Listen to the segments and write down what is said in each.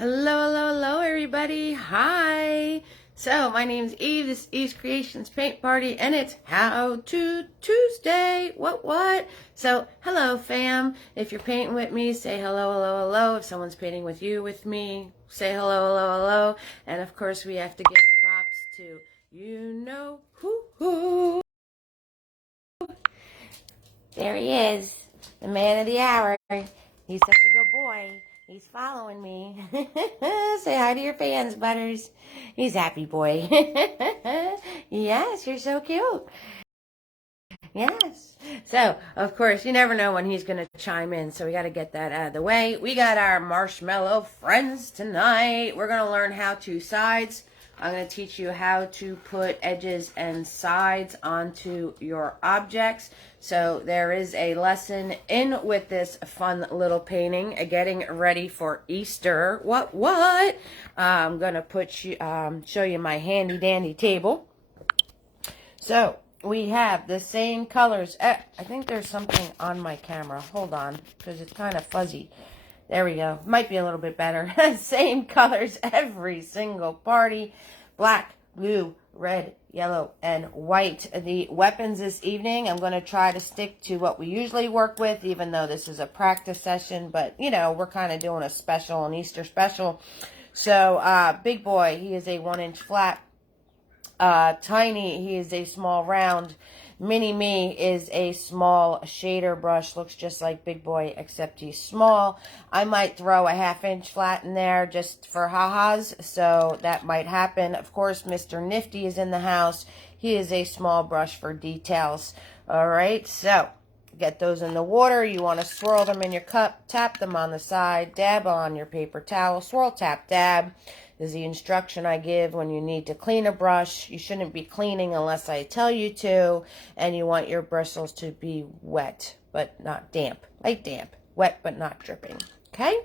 Hello, hello, hello, everybody. Hi. So, my name's Eve. This is Eve's Creations Paint Party, and it's How To Tuesday. What? So, hello, fam. If you're painting with me, say hello, hello, hello. If someone's painting with you, with me, say hello, hello, hello. And, of course, we have to give props to who. There he is, the man of the hour. He's such a good boy. He's following me. Say hi to your fans, Butters. He's happy boy. Yes, you're so cute. Yes. So, of course, you never know when he's going to chime in, so we got to get that out of the way. We got our marshmallow friends tonight. We're going to learn how to sides. I'm going to teach you how to put edges and sides onto your objects. So there is a lesson in with this fun little painting, getting ready for Easter. What? I'm going to show you my handy dandy table. So we have the same colors. I think there's something on my camera. Hold on, because it's kind of fuzzy. There we go. Might be a little bit better. Same colors every single party. Black, blue, red, yellow, and white. The weapons this evening, I'm going to try to stick to what we usually work with, even though this is a practice session. But, you know, we're kind of doing a special, an Easter special. So, big boy, he is a 1-inch flat. Tiny, he is a small round. Mini Me is a small shader brush. Looks just like Big Boy, except he's small. I might throw a 1/2-inch flat in there just for ha-has, so that might happen. Of course, Mr. Nifty is in the house. He is a small brush for details. All right, so get those in the water. You want to swirl them in your cup, tap them on the side, dab on your paper towel, swirl, tap, dab. This is the instruction I give when you need to clean a brush. You shouldn't be cleaning unless I tell you to, and you want your bristles to be wet, but not damp. Light damp. Wet, but not dripping. Okay?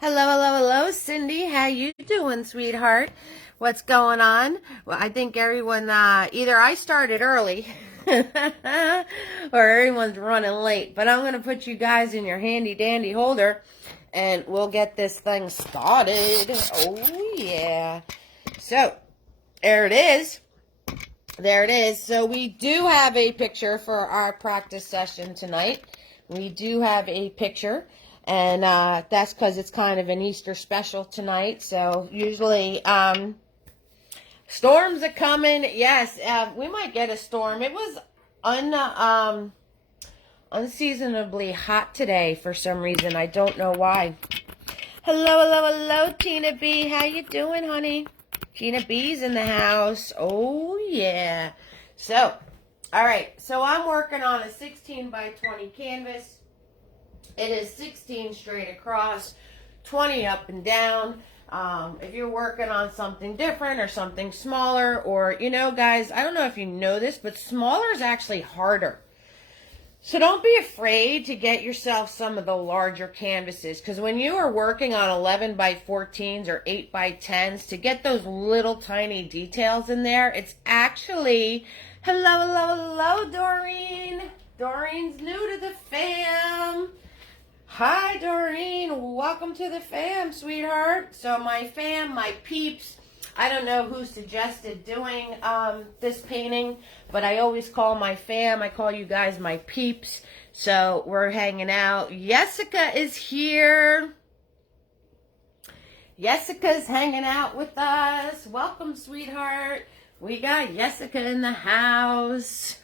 Hello, Cindy. How you doing, sweetheart? What's going on? Well, I think everyone, either I started early or everyone's running late, but I'm going to put you guys in your handy dandy holder and we'll get this thing started. Oh, yeah. So, there it is. There it is. So, we do have a picture for our practice session tonight. We do have a picture. And that's because it's kind of an Easter special tonight. So, usually, storms are coming. Yes, we might get a storm. It was unseasonably hot today for some reason. I don't know why. Hello, Tina B. How you doing, honey? Tina B's in the house. Oh, yeah. So, all right. So, I'm working on a 16 by 20 canvas. It is 16 straight across, 20 up and down. If you're working on something different or something smaller, or, you know, guys, I don't know if you know this, but smaller is actually harder. So don't be afraid to get yourself some of the larger canvases, because when you are working on 11 by 14s or 8 by 10s, to get those little tiny details in there, it's actually, hello, Doreen. Doreen's new to the fam. Hi, Doreen. Welcome to the fam, sweetheart. So my fam, my peeps, I don't know who suggested doing this painting, but I always call my fam, I call you guys my peeps. So we're hanging out. Jessica is here. Jessica's hanging out with us. Welcome, sweetheart. We got Jessica in the house.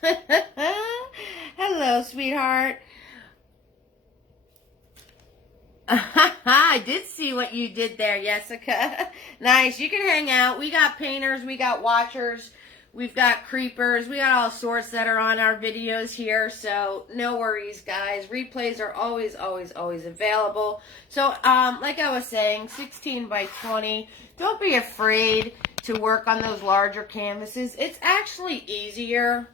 Hello, sweetheart. I did see what you did there, Jessica. Nice. You can hang out. We got painters. We got watchers. We've got creepers. We got all sorts that are on our videos here. So no worries, guys. Replays are always available. So, like I was saying, 16 by 20. Don't be afraid to work on those larger canvases. It's actually easier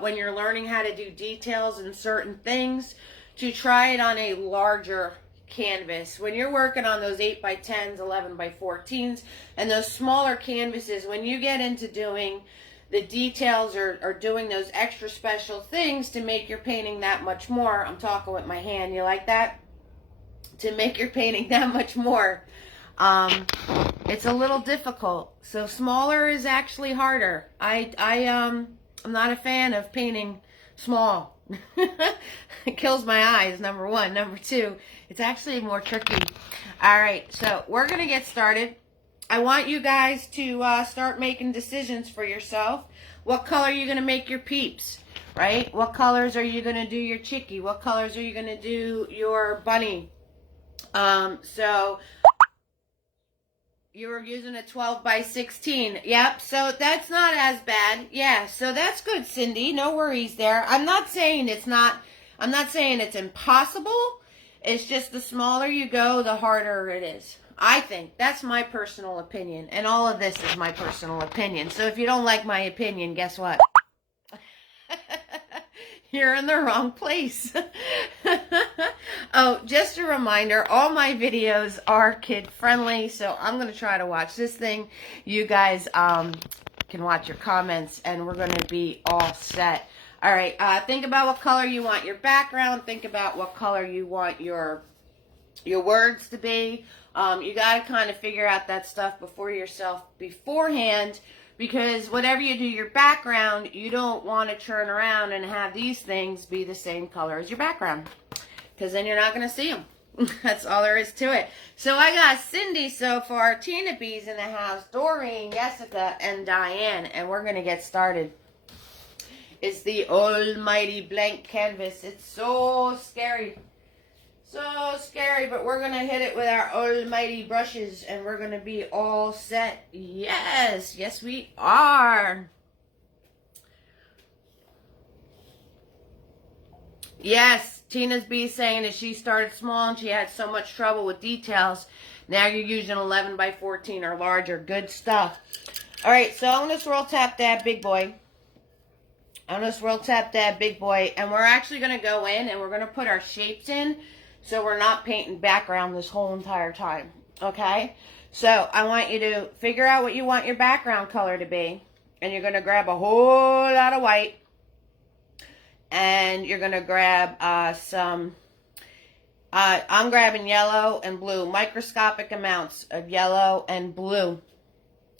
when you're learning how to do details and certain things, to try it on a larger canvas. When you're working on those 8 by 10s, 11 by 14s, and those smaller canvases, when you get into doing the details or doing those extra special things to make your painting that much more, I'm talking with my hand, you like that? to make your painting that much more. It's a little difficult. So smaller is actually harder. I'm not a fan of painting small. It kills my eyes, number one. Number two, it's actually more tricky. All right, so we're going to get started. I want you guys to start making decisions for yourself. What color are you going to make your peeps, right? What colors are you going to do your chickie? What colors are you going to do your bunny? So you were using a 12 by 16. Yep, so that's not as bad. Yeah, so that's good, Cindy. No worries there. I'm not saying it's impossible. It's just the smaller you go, the harder it is. I think. That's my personal opinion. And all of this is my personal opinion. So if you don't like my opinion, guess what? You're in the wrong place. Oh, just a reminder, all my videos are kid friendly, so I'm going to try to watch this thing. You guys can watch your comments, and we're going to be all set. All right, think about what color you want your background. Think about what color you want your words to be. You got to kind of figure out that stuff beforehand. Because whatever you do your background, you don't want to turn around and have these things be the same color as your background. Because then you're not going to see them. That's all there is to it. So I got Cindy so far, Tina B's in the house, Doreen, Jessica, and Diane. And we're going to get started. It's the almighty blank canvas. It's so scary. So scary, but we're going to hit it with our almighty brushes, and we're going to be all set. Yes, yes we are. Yes, Tina's B saying that she started small and she had so much trouble with details. Now you're using 11 by 14 or larger. Good stuff. All right, so I'm going to swirl tap that big boy. I'm going to swirl tap that big boy, and we're actually going to go in and we're going to put our shapes in. So we're not painting background this whole entire time, okay? So I want you to figure out what you want your background color to be. And you're going to grab a whole lot of white. And you're going to grab I'm grabbing yellow and blue. Microscopic amounts of yellow and blue.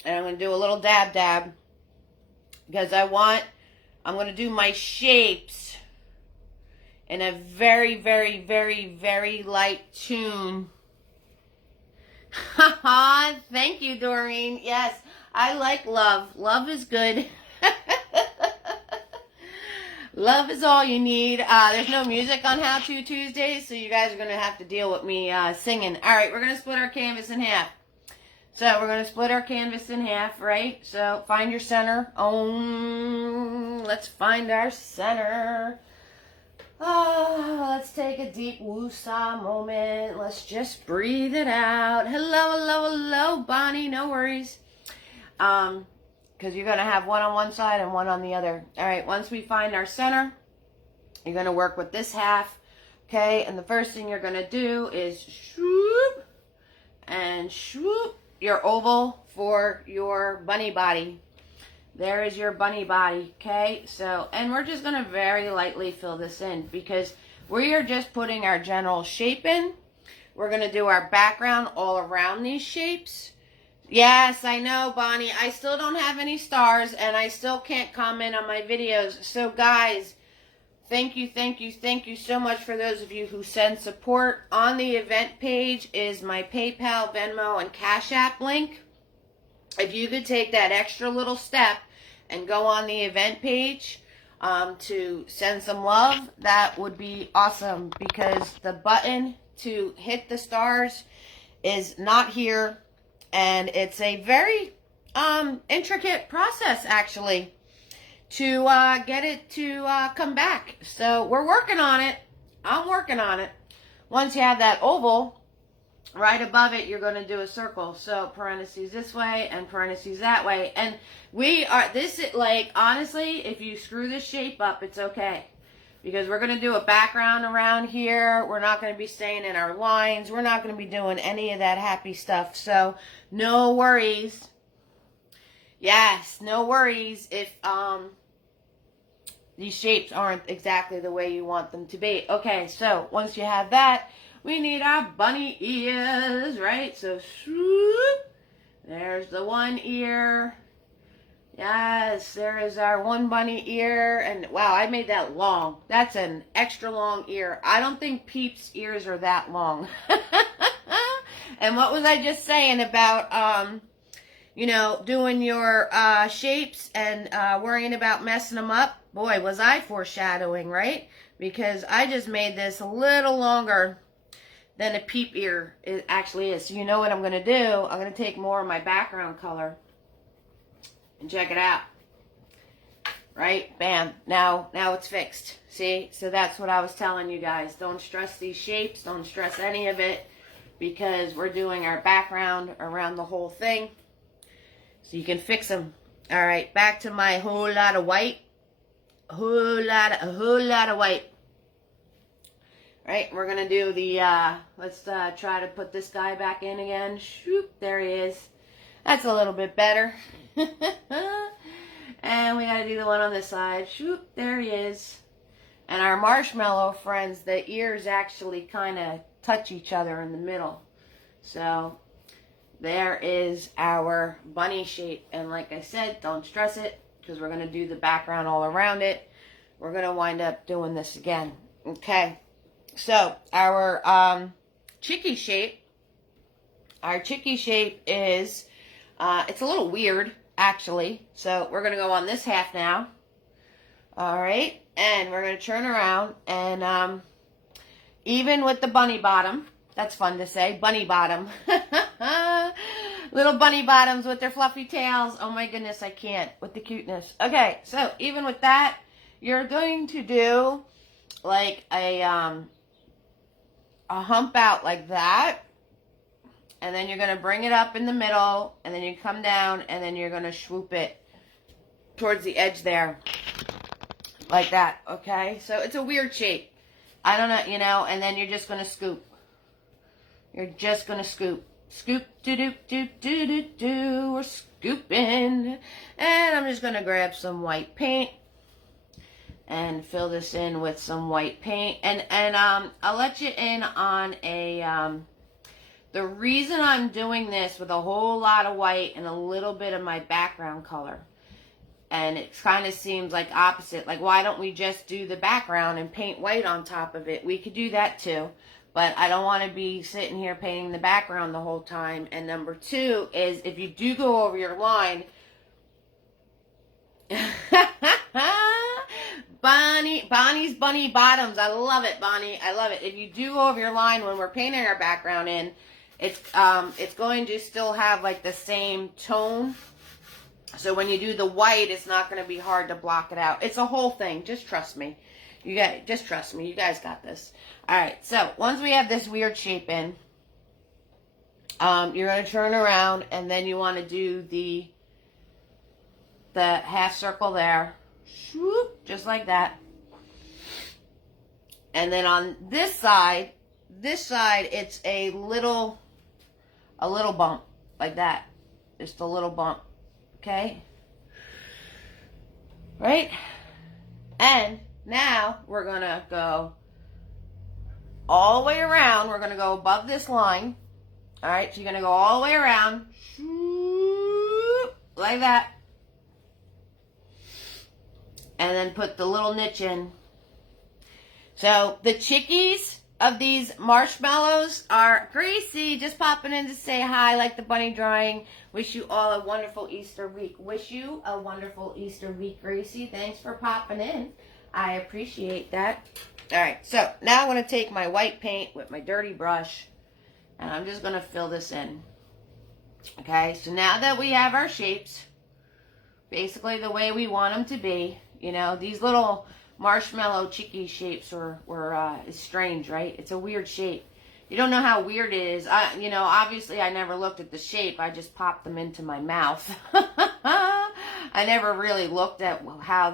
And I'm going to do a little dab dab. Because I'm going to do my shapes in a very, very, very, very light tune. Haha, thank you, Doreen. Yes, I like love. Love is good. Love is all you need. There's no music on How To Tuesdays, so you guys are going to have to deal with me singing. All right, we're going to split our canvas in half. So we're going to split our canvas in half, right? So find your center. Let's find our center. Oh, let's take a deep woosah moment. Let's just breathe it out. Hello, hello, hello, Bonnie. No worries. Because you're going to have one on one side and one on the other. All right, once we find our center, you're going to work with this half. Okay, and the first thing you're going to do is swoop and swoop your oval for your bunny body. There is your bunny body, okay? So, and we're just going to very lightly fill this in because we are just putting our general shape in. We're going to do our background all around these shapes. Yes, I know, Bonnie. I still don't have any stars and I still can't comment on my videos. So, guys, thank you so much for those of you who send support. On the event page is my PayPal, Venmo, and Cash App link. If you could take that extra little step and go on the event page to send some love, that would be awesome because the button to hit the stars is not here, and it's a very intricate process actually to get it to come back. So we're working on it. I'm working on it. Once you have that oval, right above it, you're going to do a circle. So parentheses this way and parentheses that way. And honestly, if you screw this shape up, it's okay. Because we're going to do a background around here. We're not going to be staying in our lines. We're not going to be doing any of that happy stuff. So no worries. Yes, no worries if these shapes aren't exactly the way you want them to be. Okay, so once you have that, We need our bunny ears, right? So, swoop. There's the one ear. Yes, there is our one bunny ear. And wow, I made that long. That's an extra long ear. I don't think Peep's ears are that long. And what was I just saying about, you know, doing your shapes and worrying about messing them up? Boy, was I foreshadowing, right? Because I just made this a little longer than a Peep ear it actually is. So you know what I'm going to do? I'm going to take more of my background color and check it out. Right? Bam. Now it's fixed. See? So that's what I was telling you guys. Don't stress these shapes. Don't stress any of it, because we're doing our background around the whole thing. So you can fix them. All right. Back to my whole lot of white. A whole lot of white. Right, we're going to do the, let's try to put this guy back in again. Shoop, there he is. That's a little bit better. And we got to do the one on this side. Shoop, there he is. And our marshmallow friends, the ears actually kind of touch each other in the middle. So there is our bunny shape. And like I said, don't stress it, because we're going to do the background all around it. We're going to wind up doing this again. Okay. So, our chicky shape is, it's a little weird, actually. So, we're going to go on this half now. All right. And we're going to turn around. And even with the bunny bottom, that's fun to say, bunny bottom. Little bunny bottoms with their fluffy tails. Oh, my goodness, I can't with the cuteness. Okay, so even with that, you're going to do like a hump out like that, and then you're going to bring it up in the middle, and then you come down, and then you're going to swoop it towards the edge there, like that, okay? So it's a weird shape. I don't know, you know, and then you're just going to scoop. You're just going to scoop. Scoop, do-do-do-do-do-do, we're scooping. And I'm just going to grab some white paint and fill this in with some white paint. And I'll let you in on a, the reason I'm doing this with a whole lot of white and a little bit of my background color. And it kind of seems like opposite. Like, why don't we just do the background and paint white on top of it? We could do that too. But I don't want to be sitting here painting the background the whole time. And number two is, if you do go over your line, Bonnie's bunny bottoms. I love it, Bonnie. I love it. If you do go over your line when we're painting our background in, it's going to still have like the same tone. So when you do the white, it's not going to be hard to block it out. It's a whole thing. Just trust me. You guys, just trust me. You guys got this. All right. So once we have this weird shape in, you're going to turn around, and then you want to do the half circle there. Swoop, just like that. And then on this side, it's a little bump like that. Just a little bump. Okay? Right? And now we're going to go all the way around. We're going to go above this line. All right? So you're going to go all the way around. Like that. And then put the little niche in. So the chickies of these marshmallows are Gracie, just popping in to say hi, like the bunny drawing. Wish you all a wonderful Easter week. Wish you a wonderful Easter week, Gracie. Thanks for popping in. I appreciate that. All right, so now I'm going to take my white paint with my dirty brush, and I'm just going to fill this in. Okay, so now that we have our shapes, basically the way we want them to be, you know, these little marshmallow chicky shapes is strange, right? It's a weird shape. You don't know how weird it is. You know, obviously I never looked at the shape. I just popped them into my mouth. I never really looked at how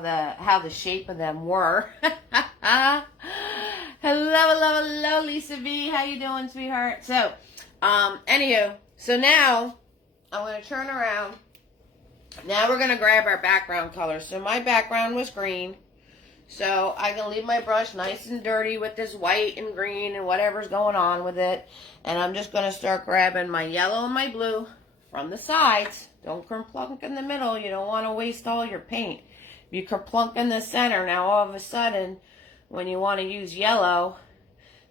the shape of them were. Hello, Lisa V. How you doing, sweetheart? So, anywho, so now I'm going to turn around. Now we're going to grab our background color. So my background was green. So I can leave my brush nice and dirty with this white and green and whatever's going on with it. And I'm just going to start grabbing my yellow and my blue from the sides. Don't kerplunk in the middle. You don't want to waste all your paint. If you kerplunk in the center, now all of a sudden, when you want to use yellow,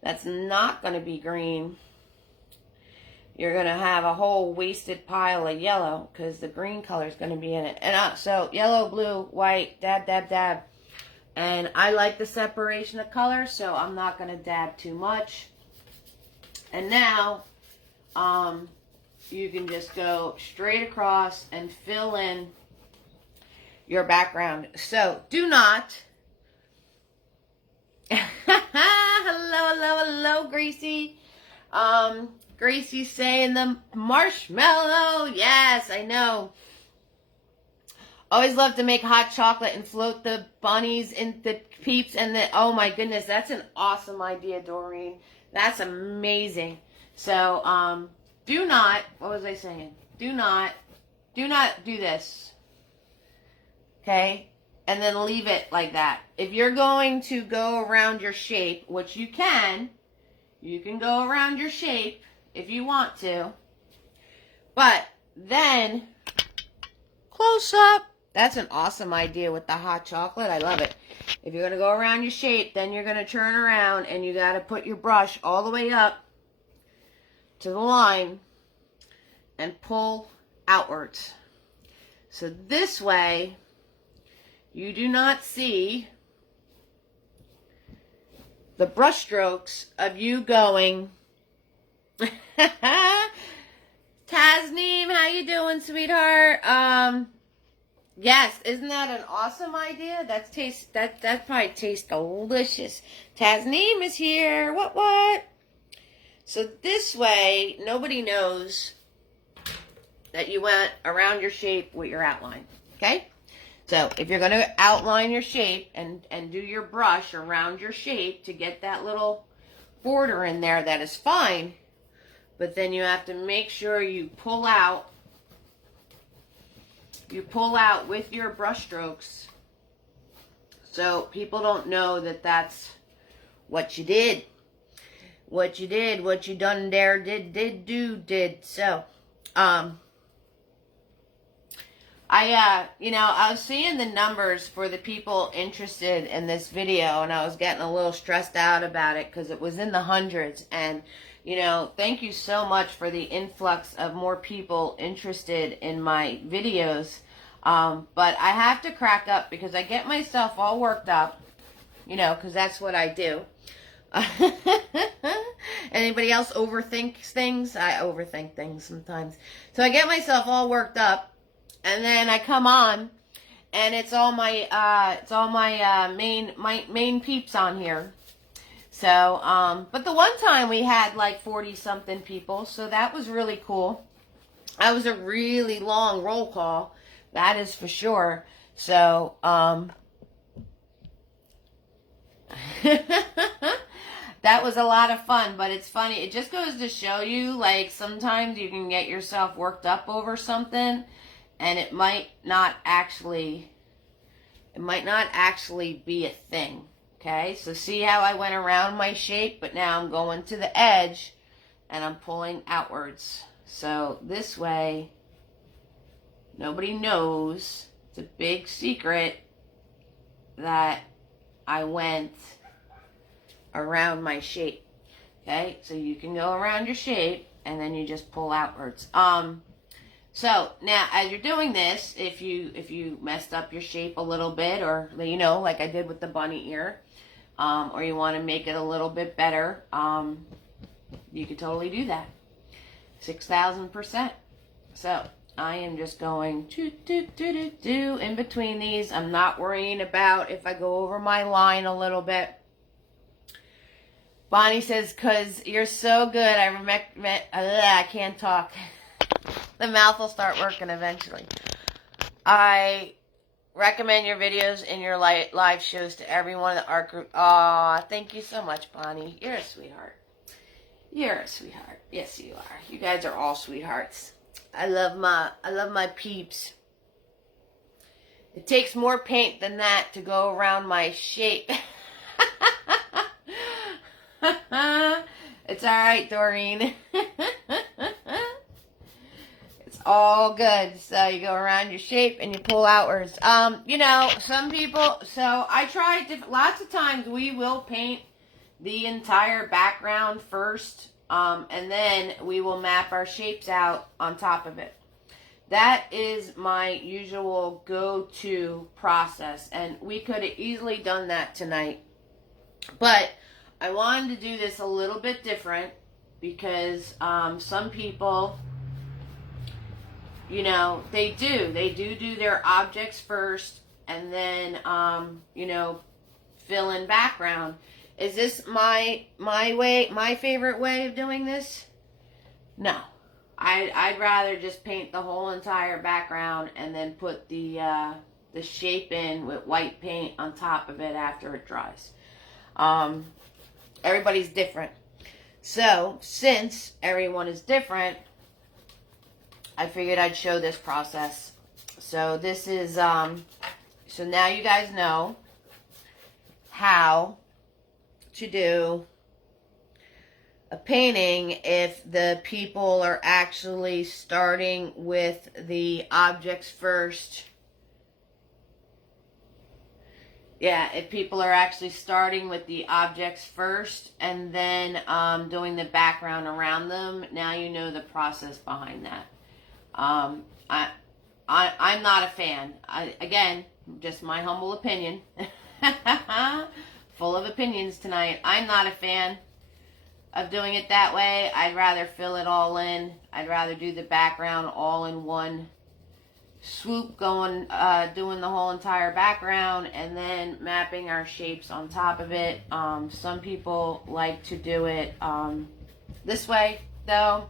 that's not going to be green. You're going to have a whole wasted pile of yellow because the green color is going to be in it. And so yellow, blue, white, dab, dab, dab. And I like the separation of colors, so I'm not going to dab too much. And now, you can just go straight across and fill in your background. So, do not... hello, Gracie. Gracie's saying the marshmallow. Yes, I know. Always love to make hot chocolate and float the bunnies in the peeps and the... Oh my goodness, that's an awesome idea, Doreen. That's amazing. So, do not... What was I saying? Do not do this. Okay? And then leave it like that. If you're going to go around your shape, which you can go around your shape if you want to. But then, close up. That's an awesome idea with the hot chocolate. I love it. If you're going to go around your shape, then you're going to turn around and you got to put your brush all the way up to the line and pull outwards. So this way, you do not see the brush strokes of you going... Tasneem, how you doing, sweetheart? Yes, isn't that an awesome idea? That probably tastes delicious. Tasneem is here. What? So this way, nobody knows that you went around your shape with your outline. Okay? So if you're going to outline your shape and do your brush around your shape to get that little border in there, that is fine. But then you have to make sure you pull out with your brush strokes so people don't know that that's what you did. What you done there, did. So, I was seeing the numbers for the people interested in this video, and I was getting a little stressed out about it because it was in the hundreds. And, thank you so much for the influx of more people interested in my videos. But I have to crack up because I get myself all worked up, because that's what I do. Anybody else overthinks things? I overthink things sometimes. So I get myself all worked up. And then I come on, and it's all my main peeps on here. So, but the one time we had like 40-something people, so that was really cool. That was a really long roll call, that is for sure. So, that was a lot of fun, but it's funny. It just goes to show you, like, sometimes you can get yourself worked up over something, and it might not actually be a thing, okay? So see how I went around my shape, but now I'm going to the edge, and I'm pulling outwards. So this way, nobody knows. It's a big secret that I went around my shape, okay? So you can go around your shape, and then you just pull outwards. So now, as you're doing this, if you messed up your shape a little bit, or like I did with the bunny ear, or you want to make it a little bit better, you could totally do that. 6,000%. So I am just going do in between these. I'm not worrying about if I go over my line a little bit. Bonnie says, "'Cause you're so good. I can't talk." The mouth will start working eventually. I recommend your videos and your live shows to everyone in the art group. Aw, thank you so much, Bonnie. You're a sweetheart. You're a sweetheart. Yes, you are. You guys are all sweethearts. I love my peeps. It takes more paint than that to go around my shape. It's alright, Doreen. It's all good. So you go around your shape and you pull outwards. You know, some people, so I try lots of times we will paint the entire background first, and then we will map our shapes out on top of it. That is my usual go-to process, and we could have easily done that tonight. But I wanted to do this a little bit different because some people, you know, they do their objects first and then, you know, fill in background. Is this my way, my favorite way of doing this? No. I'd rather just paint the whole entire background and then put the shape in with white paint on top of it after it dries. Everybody's different. So, since everyone is different, I figured I'd show this process. So this is, so now you guys know how to do a painting if the people are actually starting with the objects first. Yeah, if people are actually starting with the objects first and then doing the background around them, now you know the process behind that. I'm not a fan. Again, just my humble opinion. Full of opinions tonight. I'm not a fan of doing it that way. I'd rather fill it all in. I'd rather do the background all in one swoop, doing the whole entire background and then mapping our shapes on top of it. Some people like to do it this way, though.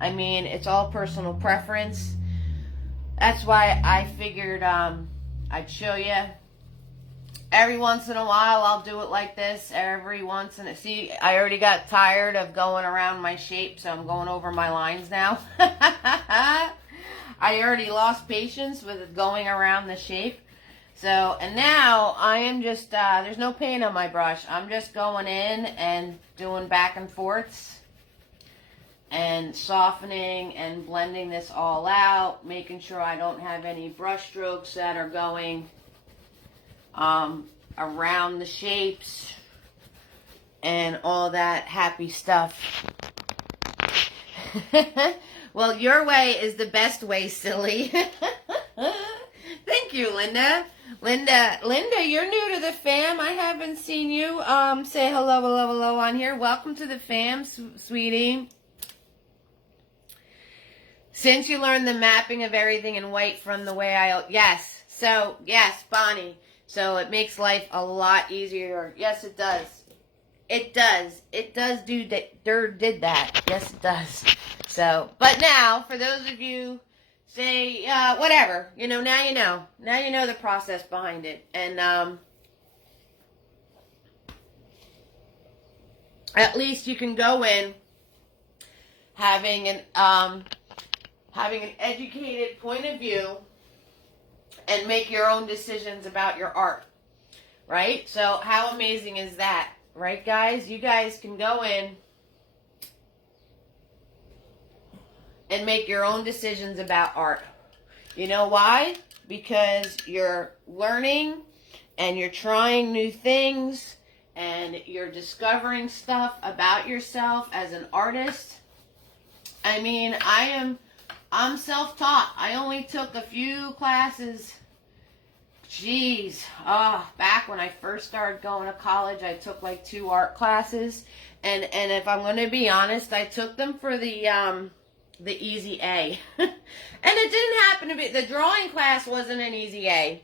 I mean, it's all personal preference. That's why I figured I'd show you. Every once in a while, I'll do it like this. See, I already got tired of going around my shape, so I'm going over my lines now. I already lost patience with going around the shape. So, and now I am just, there's no paint on my brush. I'm just going in and doing back and forths and softening and blending this all out, making sure I don't have any brush strokes that are going around the shapes and all that happy stuff. Well, your way is the best way, silly. Thank you, Linda. Linda, you're new to the fam. I haven't seen you say hello on here. Welcome to the fam, sweetie. Since you learned the mapping of everything in white from the way yes, Bonnie. So it makes life a lot easier. Yes, it does. It does. It does do that. Did that. Yes, it does. So, but now, for those of you say, whatever, you know, now you know. Now you know the process behind it. And at least you can go in having an educated point of view and make your own decisions about your art, right? So how amazing is that, right, guys? You guys can go in and make your own decisions about art. You know why? Because you're learning and you're trying new things and you're discovering stuff about yourself as an artist. I mean, I'm self-taught. I only took a few classes. Back when I first started going to college, I took like 2 art classes. And if I'm going to be honest, I took them for the easy A. And it didn't happen to be, the drawing class wasn't an easy A.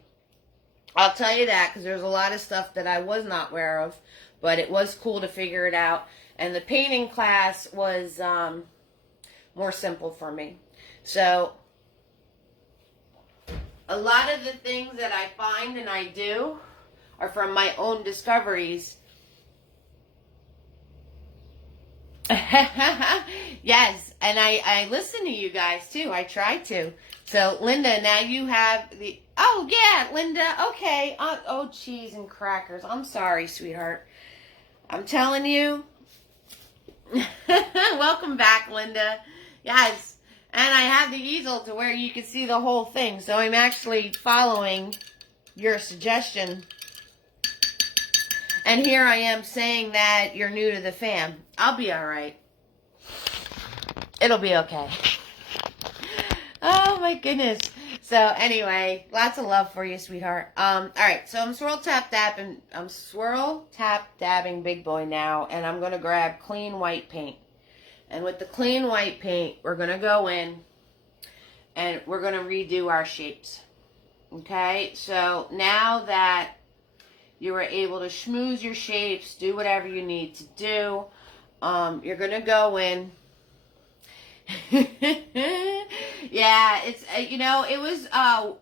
I'll tell you that, because there's a lot of stuff that I was not aware of. But it was cool to figure it out. And the painting class was more simple for me. So, a lot of the things that I find and I do are from my own discoveries. Yes, And I listen to you guys, too. I try to. So, Linda, now you have the... Oh, yeah, Linda. Okay. Oh, cheese and crackers. I'm sorry, sweetheart. I'm telling you. Welcome back, Linda. Yes. And I have the easel to where you can see the whole thing. So I'm actually following your suggestion. And here I am saying that you're new to the fam. I'll be all right. It'll be okay. Oh, my goodness. So anyway, lots of love for you, sweetheart. All right, so I'm swirl tap dabbing Big Boy now, and I'm gonna grab clean white paint. And with the clean white paint, we're gonna go in and we're gonna redo our shapes. Okay, so now that you were able to schmooze your shapes, do whatever you need to do, you're gonna go in. Yeah, it's it was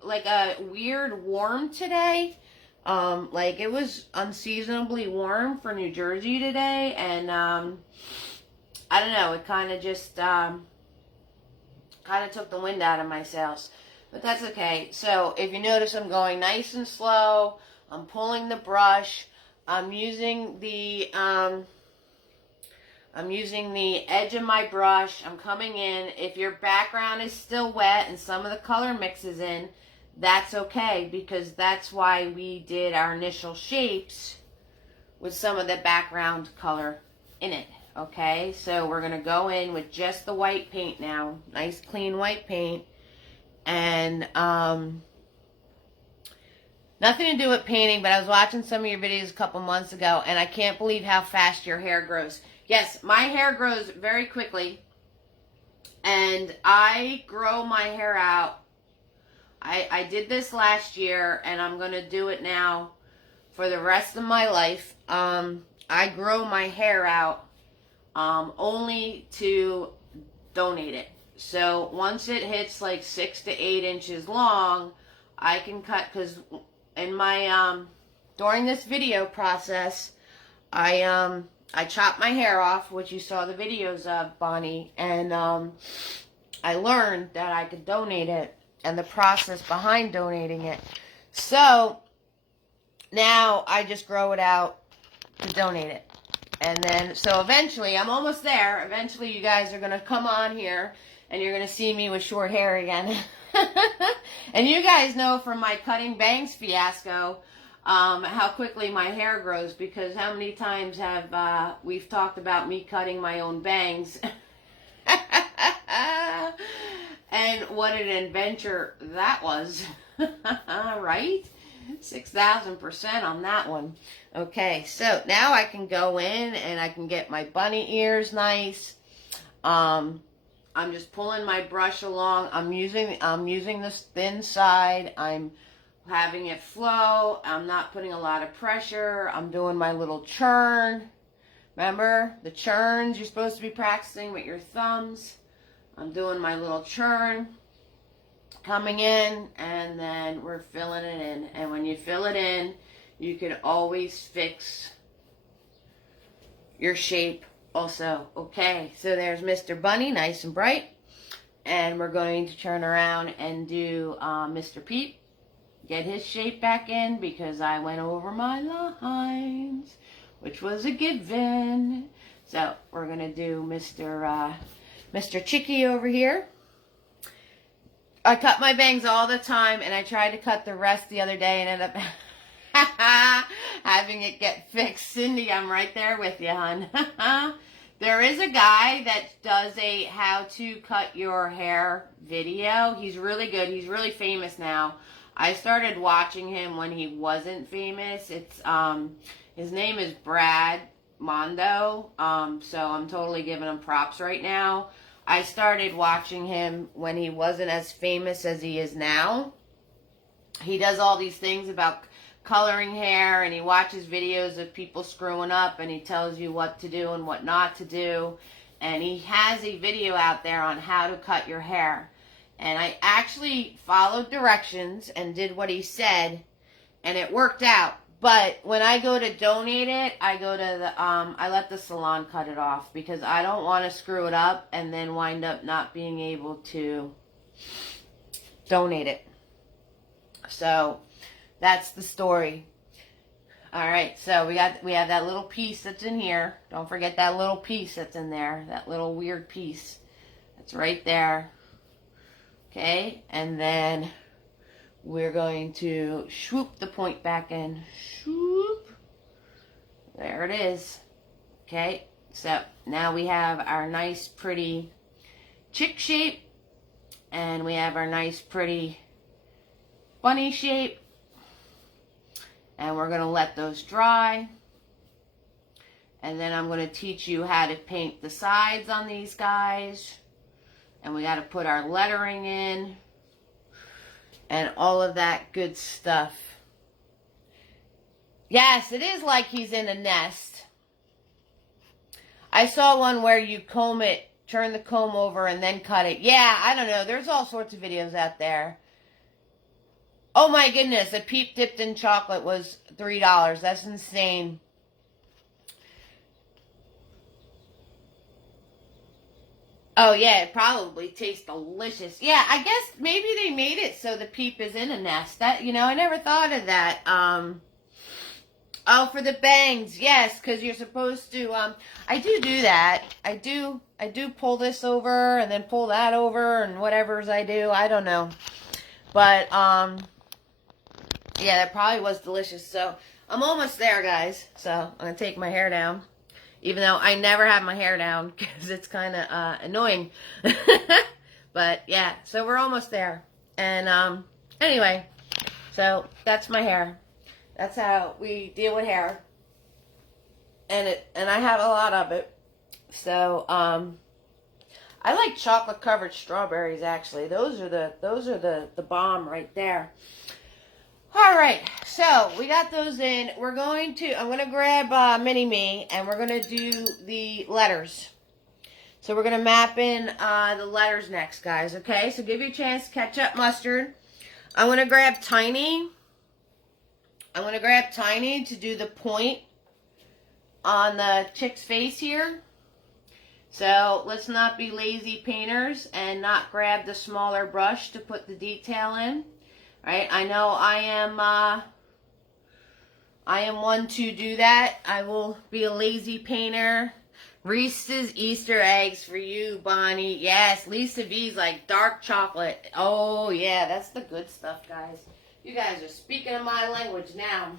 like a weird warm today. Like it was unseasonably warm for New Jersey today, and I don't know, it kind of just kind of took the wind out of my sails, but that's okay. So if you notice, I'm going nice and slow. I'm pulling the brush. I'm using the edge of my brush. I'm coming in. If your background is still wet and some of the color mixes in, that's okay, because that's why we did our initial shapes with some of the background color in it. Okay, so we're going to go in with just the white paint now. Nice clean white paint. And nothing to do with painting, but I was watching some of your videos a couple months ago, and I can't believe how fast your hair grows. Yes, my hair grows very quickly, and I grow my hair out. I did this last year, and I'm going to do it now for the rest of my life. I grow my hair out only to donate it. So once it hits like 6 to 8 inches long, I can cut, because in my during this video process, I chopped my hair off, which you saw the videos of, Bonnie, and I learned that I could donate it and the process behind donating it. So now I just grow it out to donate it. And then, so eventually, I'm almost there. Eventually, you guys are going to come on here and you're going to see me with short hair again. And you guys know from my cutting bangs fiasco how quickly my hair grows, because how many times have we've talked about me cutting my own bangs. And what an adventure that was. Right? 6,000% on that one. Okay, so now I can go in and I can get my bunny ears nice. I'm just pulling my brush along. I'm using this thin side. I'm having it flow. I'm not putting a lot of pressure. I'm doing my little churn. Remember the churns you're supposed to be practicing with your thumbs. I'm doing my little churn, coming in, and then we're filling it in. And when you fill it in, you can always fix your shape also. Okay, so there's Mr. Bunny, nice and bright. And we're going to turn around and do Mr. Peep. Get his shape back in, because I went over my lines, which was a given. So we're going to do Mr. Chicky over here. I cut my bangs all the time, and I tried to cut the rest the other day and ended up having it get fixed. Cindy, I'm right there with you, hon. There is a guy that does a how to cut your hair video. He's really good. He's really famous now. I started watching him when he wasn't famous. It's his name is Brad Mondo. So I'm totally giving him props right now. I started watching him when he wasn't as famous as he is now. He does all these things about coloring hair, and he watches videos of people screwing up, and he tells you what to do and what not to do. And he has a video out there on how to cut your hair. And I actually followed directions and did what he said, and it worked out. But when I go to donate it, I go to the I let the salon cut it off because I don't want to screw it up and then wind up not being able to donate it. So that's the story. All right, so we have that little piece that's in here. Don't forget that little piece that's in there. That little weird piece that's right there. Okay, and then we're going to swoop the point back in. Swoop. There it is. Okay, so now we have our nice pretty chick shape, and we have our nice pretty bunny shape. And we're going to let those dry. And then I'm going to teach you how to paint the sides on these guys. And we got to put our lettering in. And all of that good stuff. Yes, it is like he's in a nest. I saw one where you comb it, turn the comb over, and then cut it. Yeah, I don't know. There's all sorts of videos out there. Oh my goodness, a peep dipped in chocolate was $3. That's insane. Oh yeah, it probably tastes delicious. Yeah, I guess maybe they made it so the peep is in a nest. That, you know, I never thought of that. Oh, for the bangs, yes, because you're supposed to, I do that. I do pull this over and then pull that over and whatever's I do. I don't know. But, yeah, that probably was delicious. So, I'm almost there, guys. So, I'm going to take my hair down. Even though I never have my hair down because it's kind of annoying. But, yeah, so we're almost there. And, anyway, so that's my hair. That's how we deal with hair. And I have a lot of it. So, I like chocolate covered strawberries actually. Those are the bomb right there. All right, so we got those in. I'm going to grab Mini-Me, and we're going to do the letters. So we're going to map in the letters next, guys, okay? So give you a chance to catch up, Mustard. I'm going to grab Tiny. I'm going to grab Tiny to do the point on the chick's face here. So let's not be lazy painters and not grab the smaller brush to put the detail in. Right, I know I am one to do that. I will be a lazy painter. Reese's Easter eggs for you, Bonnie. Yes, Lisa V's like dark chocolate. Oh, yeah, that's the good stuff, guys. You guys are speaking my language now.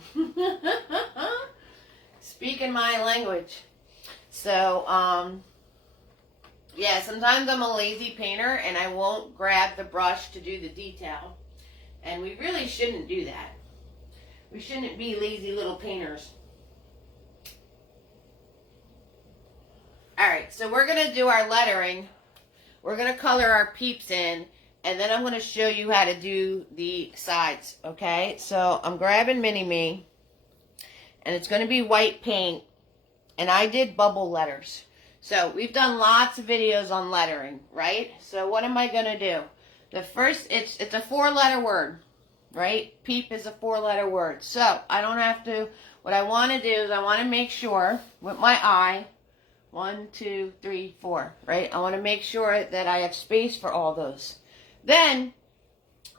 Speaking my language. So, yeah, sometimes I'm a lazy painter and I won't grab the brush to do the detail. And we really shouldn't do that. We shouldn't be lazy little painters. Alright, so we're going to do our lettering. We're going to color our peeps in. And then I'm going to show you how to do the sides. Okay, so I'm grabbing Mini-Me. And it's going to be white paint. And I did bubble letters. So we've done lots of videos on lettering, right? So what am I going to do? The first, it's a 4-letter word, right? Peep is a 4-letter word. So, I don't have to, what I want to do is I want to make sure with my eye, 1, 2, 3, 4, right? I want to make sure that I have space for all those. Then,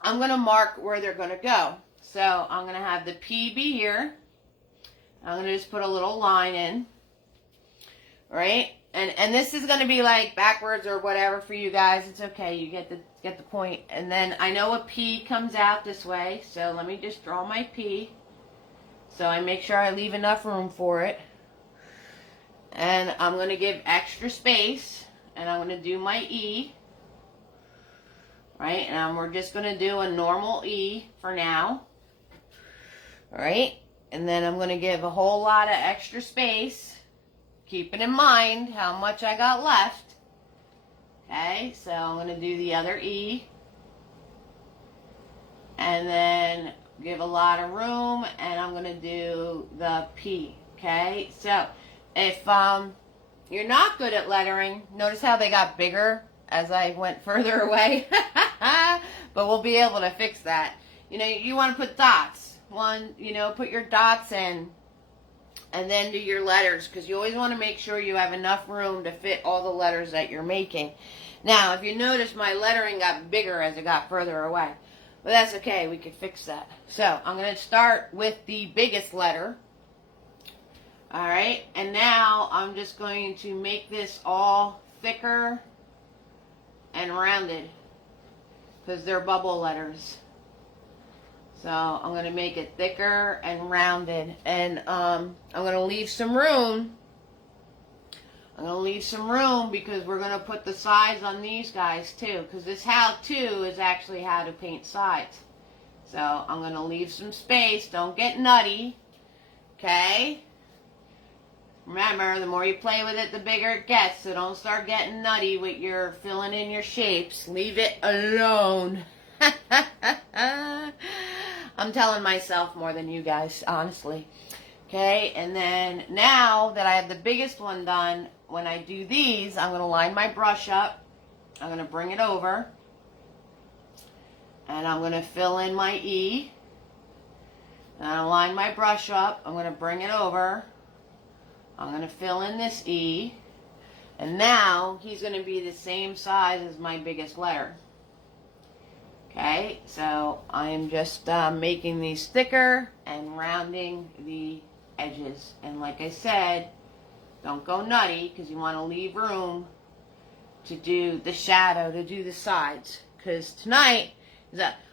I'm going to mark where they're going to go. So, I'm going to have the P be here. I'm going to just put a little line in, right? And this is going to be like backwards or whatever for you guys. It's okay. You get the point. And then I know a P comes out this way. So let me just draw my P. So I make sure I leave enough room for it. And I'm going to give extra space. And I'm going to do my E. Right? And we're just going to do a normal E for now. Alright? And then I'm going to give a whole lot of extra space. Keeping in mind how much I got left. Okay, so I'm going to do the other E. And then give a lot of room. And I'm going to do the P. Okay, so if you're not good at lettering, notice how they got bigger as I went further away. But we'll be able to fix that. You know, you want to put dots. one, put your dots in, and then do your letters, because you always want to make sure you have enough room to fit all the letters that you're making. Now, if you notice, my lettering got bigger as it got further away. But that's okay, we can fix that. So, I'm going to start with the biggest letter. Alright, and now I'm just going to make this all thicker and rounded, because they're bubble letters. So I'm going to make it thicker and rounded. And I'm going to leave some room. I'm going to leave some room because we're going to put the sides on these guys too. Because this how-to is actually how to paint sides. So I'm going to leave some space. Don't get nutty. Okay? Remember, the more you play with it, the bigger it gets. So don't start getting nutty with your filling in your shapes. Leave it alone. I'm telling myself more than you guys, honestly. Okay, and then now that I have the biggest one done, when I do these, I'm going to line my brush up. I'm going to bring it over. And I'm going to fill in my E. And I'll line my brush up. I'm going to bring it over. I'm going to fill in this E. And now he's going to be the same size as my biggest letter. Okay, so I'm just making these thicker and rounding the edges. And like I said, don't go nutty because you want to leave room to do the shadow, to do the sides. Because tonight,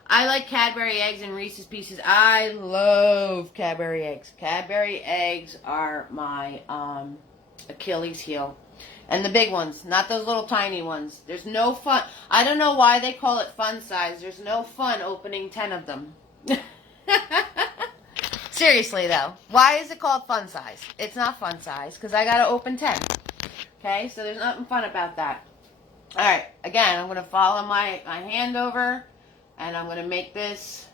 I like Cadbury eggs and Reese's Pieces. I love Cadbury eggs. Cadbury eggs are my Achilles heel. And the big ones, not those little tiny ones. There's no fun. I don't know why they call it fun size. There's no fun opening 10 of them. Seriously, though. Why is it called fun size? It's not fun size because I got to open 10. Okay, so there's nothing fun about that. All right, again, I'm going to follow my hand over, and I'm going to make this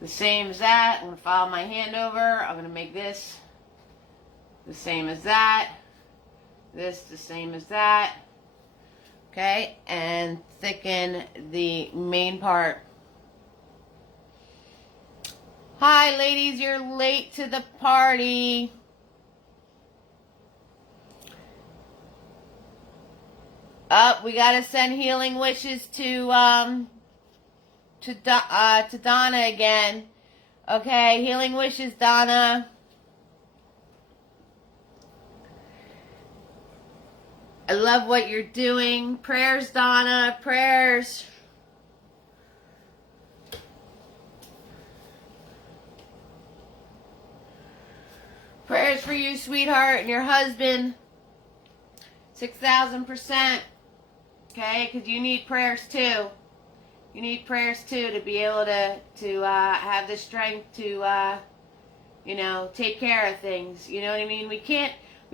the same as that. I'm going to follow my hand over. I'm going to make this the same as that. This the same as that. Okay, and thicken the main part. Hi, ladies, you're late to the party. We gotta send healing wishes to Donna again. Okay, healing wishes, Donna. I love what you're doing. Prayers, Donna. Prayers. Prayers for you, sweetheart, and your husband. 6,000%. Okay? Because you need prayers too. You need prayers too to be able to have the strength to, take care of things. You know what I mean? We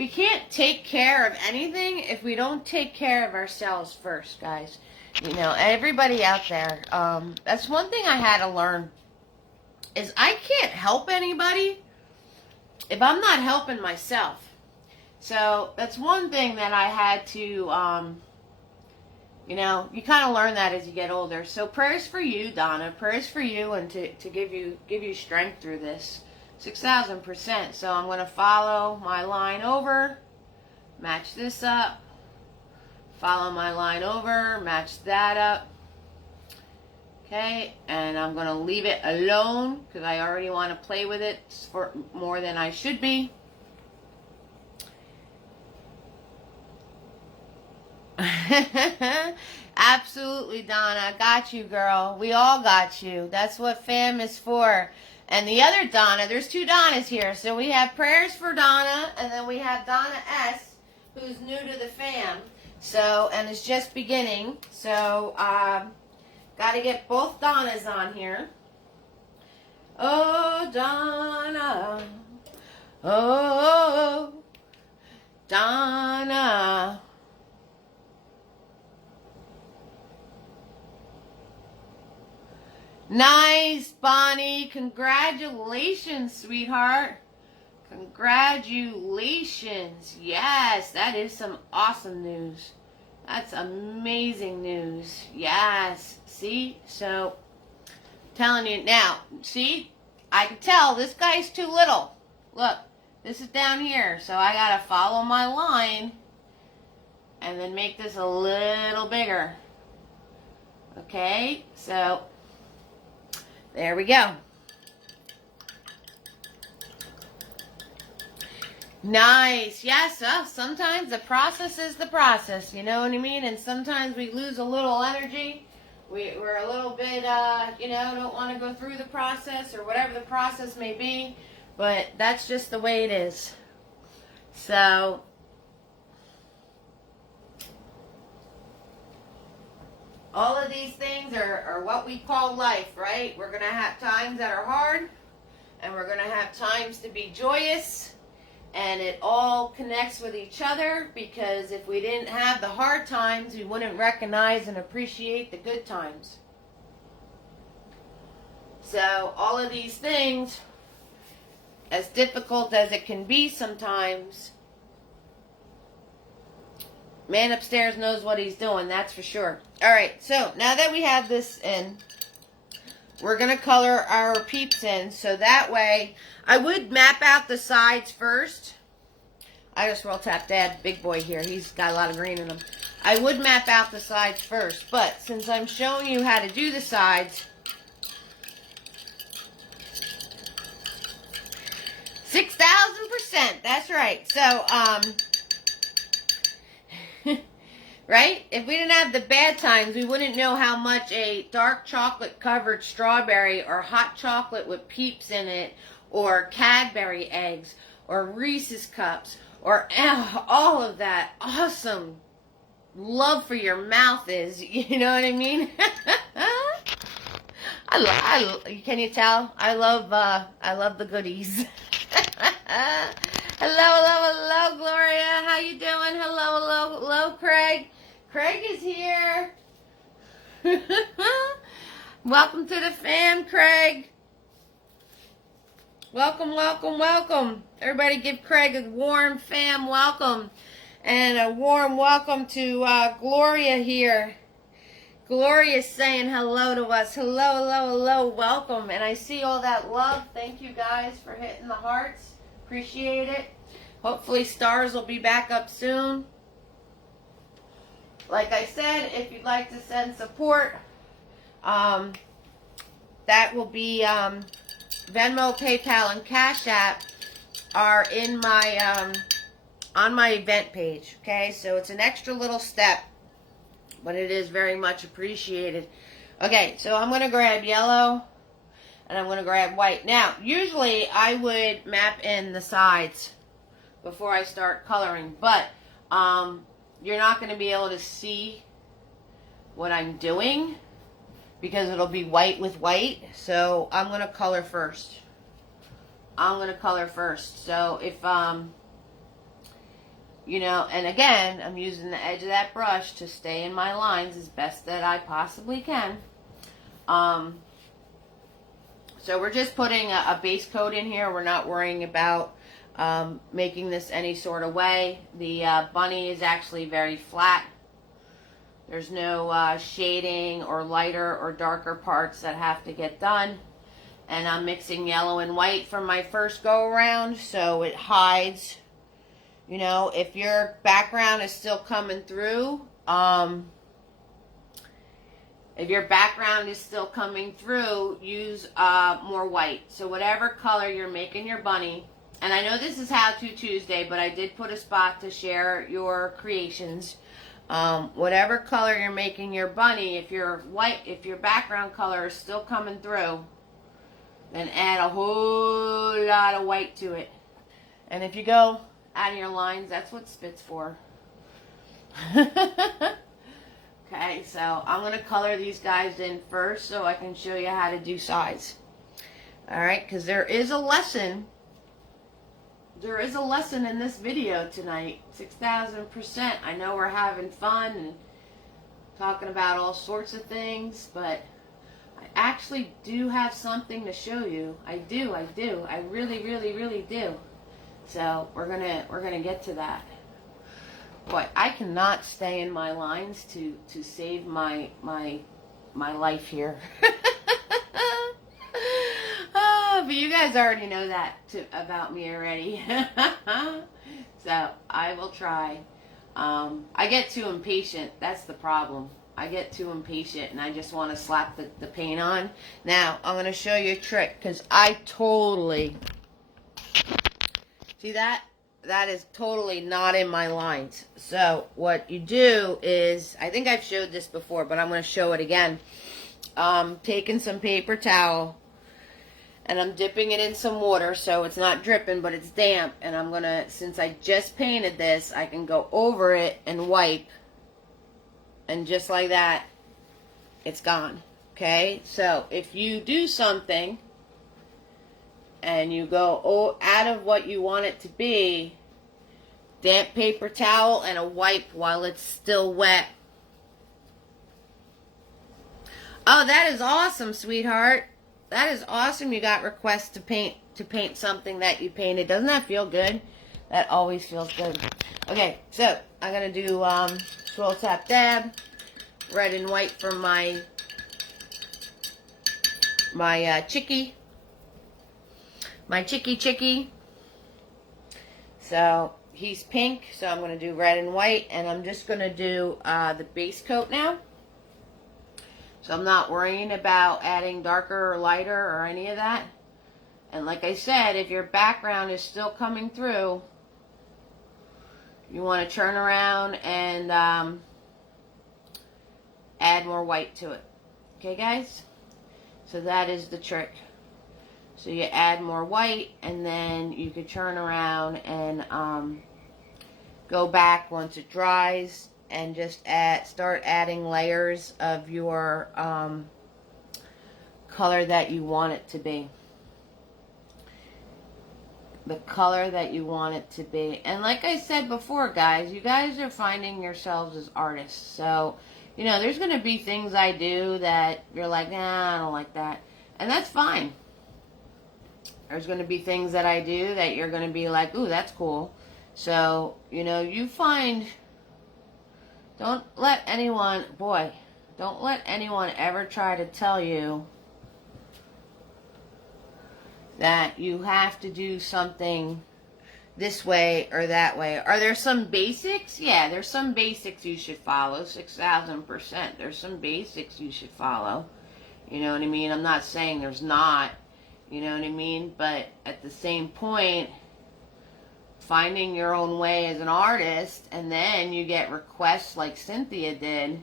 can't take care of anything if we don't take care of ourselves first, guys. Everybody out there, that's one thing I had to learn, is I can't help anybody if I'm not helping myself. So that's one thing that I had to, you kind of learn that as you get older. So prayers for you, Donna. Prayers for you and to give you strength through this. 6,000%. So I'm going to follow my line over, match this up, follow my line over, match that up. Okay, and I'm going to leave it alone because I already want to play with it for more than I should be. Absolutely, Donna. Got you, girl. We all got you. That's what fam is for. And the other Donna, there's two Donnas here. So we have prayers for Donna, and then we have Donna S., who's new to the fam. So, and is just beginning. So, got to get both Donnas on here. Oh, Donna. Oh, Donna. Nice, Bonnie. Congratulations, sweetheart. Congratulations. Yes, that is some awesome news. That's amazing news. Yes. See? So, Telling you now, see, I can tell this guy's too little. Look, this is down here, so I gotta follow my line and then make this a little bigger. Okay, so there we go. Nice. Yes, sometimes the process is the process, you know what I mean? And sometimes we lose a little energy. We're a little bit, don't want to go through the process or whatever the process may be. But that's just the way it is. So, all of these things are what we call life, right? We're going to have times that are hard. And we're going to have times to be joyous. And it all connects with each other, because if we didn't have the hard times, we wouldn't recognize and appreciate the good times. So all of these things, as difficult as it can be sometimes, man upstairs knows what he's doing, that's for sure. All right, so now that we have this in, we're going to color our peeps in, so that way, I would map out the sides first. I just roll tap Dad, big boy here. He's got a lot of green in him. I would map out the sides first, but since I'm showing you how to do the sides, 6,000%, that's right. So, right? If we didn't have the bad times, we wouldn't know how much a dark chocolate covered strawberry or hot chocolate with peeps in it or Cadbury eggs or Reese's cups or all of that awesome love for your mouth is. You know what I mean? Can you tell? I love the goodies. Hello, Gloria. How you doing? Hello, Craig. Craig is here. Welcome to the fam, Craig. Welcome. Everybody give Craig a warm fam welcome. And a warm welcome to Gloria here. Gloria's saying hello to us. Hello, welcome. And I see all that love. Thank you guys for hitting the hearts. Appreciate it. Hopefully stars will be back up soon. Like I said, if you'd like to send support, that will be Venmo, PayPal, and Cash App are in my on my event page. Okay, so it's an extra little step, but it is very much appreciated. Okay, so I'm going to grab yellow and I'm going to grab white. Now, usually I would map in the sides before I start coloring, but you're not going to be able to see what I'm doing because it'll be white with white. So I'm going to color first. So if, and again, I'm using the edge of that brush to stay in my lines as best that I possibly can. So we're just putting a base coat in here. We're not worrying about making this any sort of way. The bunny is actually very flat. There's no shading or lighter or darker parts that have to get done. And I'm mixing yellow and white for my first go around, so it hides. You know, if your background is still coming through, use more white. So whatever color you're making your bunny, and I know this is How To Tuesday, but I did put a spot to share your creations. Whatever color you're making your bunny, if your background color is still coming through, then add a whole lot of white to it. And if you go out of your lines, that's what spit's for. Okay, so I'm going to color these guys in first so I can show you how to do sides. Alright, because there is a lesson. There is a lesson in this video tonight. 6,000%. I know we're having fun and talking about all sorts of things, but I actually do have something to show you. I do. I really do. So we're gonna get to that. Boy, I cannot stay in my lines to save my life here. but you guys already know that about me already. So I will try. I get too impatient. That's the problem. I get too impatient and I just want to slap the paint on. Now, I'm going to show you a trick because I totally... See that? That is totally not in my lines. So what you do is, I think I've showed this before, but I'm going to show it again. Taking some paper towel and I'm dipping it in some water so it's not dripping but it's damp, and I'm going to, since I just painted this, I can go over it and wipe, and just like that it's gone. Okay, so if you do something and you go out of what you want it to be, damp paper towel and a wipe while it's still wet. Oh, that is awesome, sweetheart. That is awesome. You got requests to paint something that you painted. Doesn't that feel good? That always feels good. Okay, so I'm gonna do swirl tap dab, red and white for my chickie. My chickie. So he's pink, so I'm going to do red and white, and I'm just going to do the base coat now. So I'm not worrying about adding darker or lighter or any of that. And like I said, if your background is still coming through, you want to turn around and add more white to it. Okay, guys? So that is the trick. So you add more white, and then you could turn around and go back once it dries and just start adding layers of your color that you want it to be. The color that you want it to be. And like I said before, guys, you guys are finding yourselves as artists. So, you know, there's going to be things I do that you're like, nah, I don't like that. And that's fine. There's going to be things that I do that you're going to be like, ooh, that's cool. So, you know, you find, don't let anyone ever try to tell you that you have to do something this way or that way. Are there some basics? Yeah, there's some basics you should follow, 6,000%. There's some basics you should follow. You know what I mean? I'm not saying there's not. You know what I mean? But at the same point, finding your own way as an artist, and then you get requests like Cynthia did,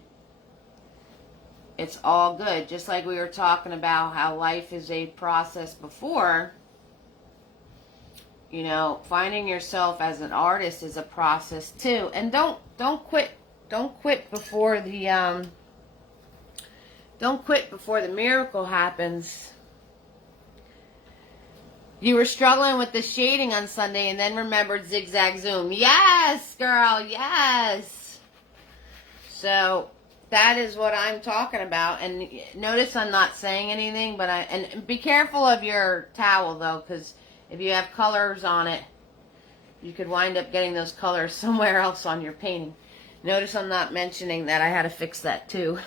it's all good. Just like we were talking about how life is a process before, you know, finding yourself as an artist is a process too. And don't quit before the miracle happens. You were struggling with the shading on Sunday and then remembered zigzag zoom. Yes, girl, yes. So that is what I'm talking about. And notice I'm not saying anything, but and be careful of your towel though, because if you have colors on it, you could wind up getting those colors somewhere else on your painting. Notice I'm not mentioning that I had to fix that too.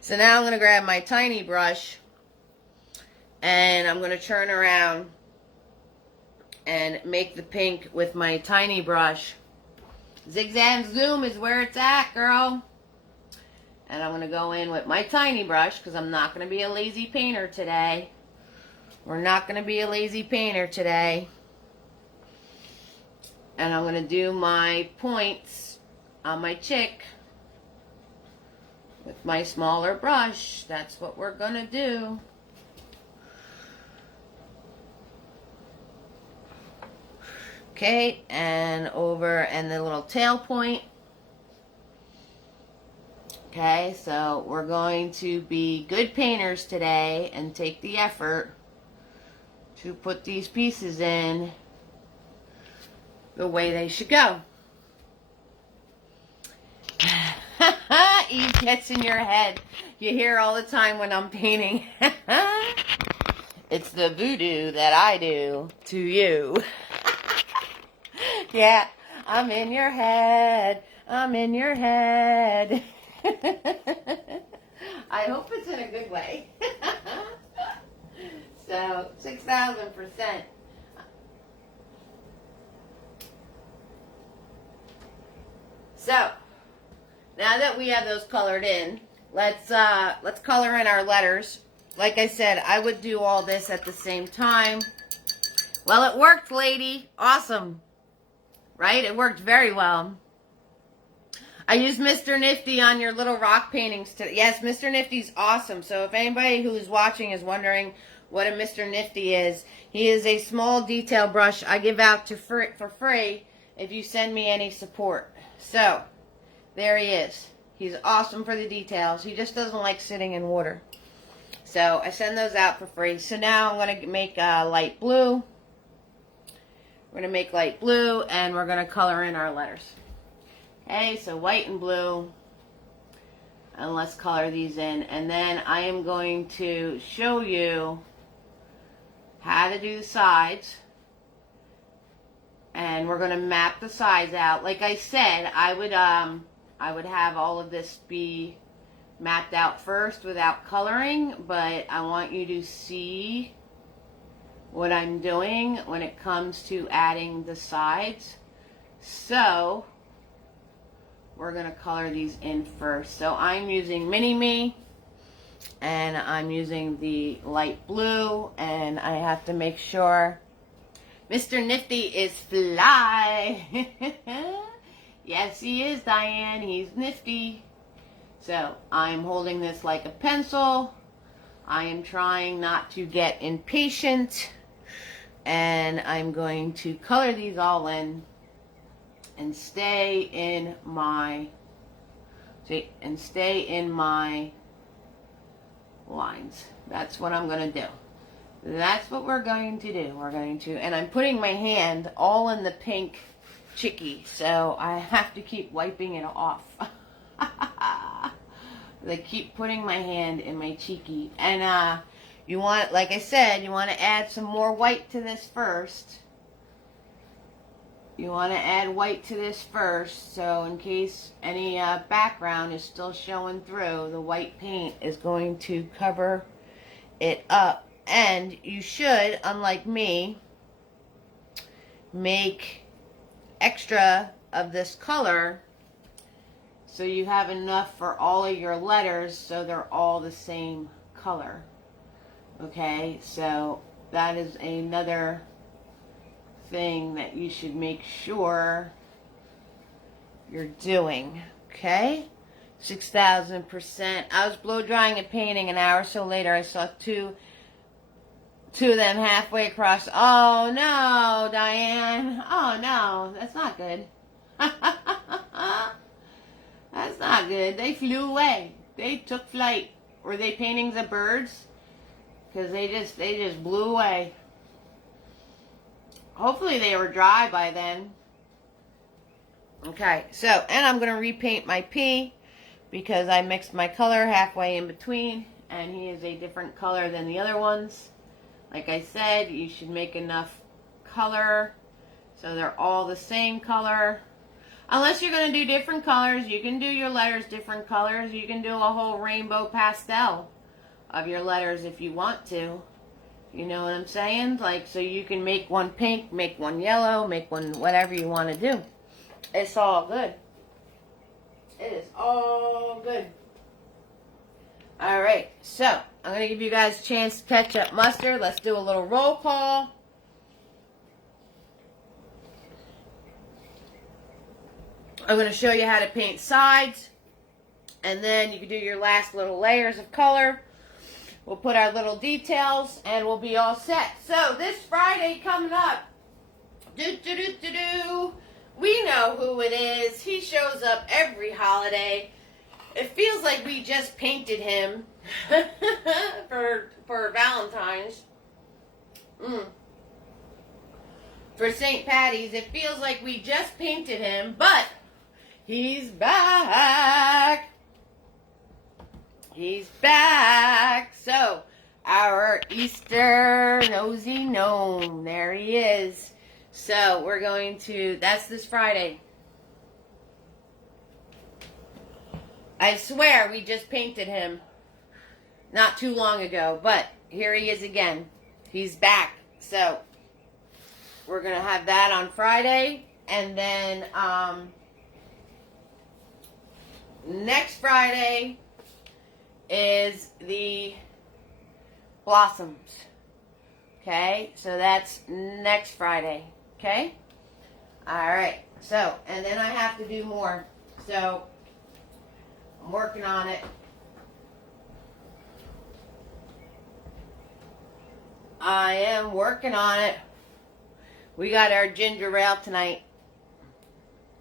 So now I'm going to grab my tiny brush. And I'm going to turn around and make the pink with my tiny brush. Zigzag zoom is where it's at, girl. And I'm going to go in with my tiny brush because I'm not going to be a lazy painter today. We're not going to be a lazy painter today. And I'm going to do my points on my chick with my smaller brush. That's what we're going to do. Okay, and over and the little tail point. Okay, so we're going to be good painters today and take the effort to put these pieces in the way they should go. Eve gets in your head. You hear all the time when I'm painting. It's the voodoo that I do to you. Yeah, I'm in your head. I'm in your head. I hope it's in a good way. So 6,000%. So now that we have those colored in, let's color in our letters. Like I said, I would do all this at the same time. Well, it worked, lady. Awesome. Right? It worked very well. I used Mr. Nifty on your little rock paintings today. Yes, Mr. Nifty's awesome. So if anybody who's watching is wondering what a Mr. Nifty is, he is a small detail brush I give out for free if you send me any support. So, there he is. He's awesome for the details. He just doesn't like sitting in water. So, I send those out for free. So now I'm going to make light blue. We're going to make light blue, and we're going to color in our letters. Okay, so white and blue. And let's color these in. And then I am going to show you how to do the sides. And we're going to map the sides out. Like I said, I would have all of this be mapped out first without coloring, but I want you to see what I'm doing when it comes to adding the sides. So we're going to color these in first. So I'm using Mini Me, and I'm using the light blue, and I have to make sure Mr. Nifty is fly. Yes, he is, Diane. He's nifty. So I'm holding this like a pencil. I am trying not to get impatient. And I'm going to color these all in and stay in my lines. That's what I'm going to do. That's what we're going to do. And I'm putting my hand all in the pink chicky, so I have to keep wiping it off. I keep putting my hand in my cheeky. And you want, like I said, you want to add some more white to this first. You want to add white to this first, so in case any background is still showing through, the white paint is going to cover it up. And you should, unlike me, make extra of this color so you have enough for all of your letters so they're all the same color. Okay, so that is another thing that you should make sure you're doing. Okay, 6,000%. I was blow drying and painting. An hour or so later, I saw two of them halfway across. Oh no, Diane. Oh no, that's not good. That's not good. They flew away. They took flight. Were they paintings of birds? Because they just blew away. Hopefully they were dry by then. Okay, so, and I'm going to repaint my P because I mixed my color halfway in between, and he is a different color than the other ones. Like I said, you should make enough color so they're all the same color. Unless you're going to do different colors, you can do your letters different colors. You can do a whole rainbow pastel of your letters if you want to. You know what I'm saying? Like, so you can make one pink, make one yellow, make one whatever you want to do. It's all good. It is all good. Alright, so I'm going to give you guys a chance to catch up mustard. Let's do a little roll call. I'm going to show you how to paint sides. And then you can do your last little layers of color. We'll put our little details and we'll be all set. So this Friday coming up. We know who it is. He shows up every holiday. It feels like we just painted him for Valentine's. For St. Patty's, it feels like we just painted him, but he's back. He's back. So, our Easter nosy gnome. There he is. So, we're going to, that's this Friday. I swear we just painted him not too long ago, but here he is again. He's back. So we're going to have that on Friday. And then next Friday is the blossoms. Okay, so that's next Friday. Okay? Alright, so, and then I have to do more. So, I'm working on it. I am working on it. We got our ginger ale tonight.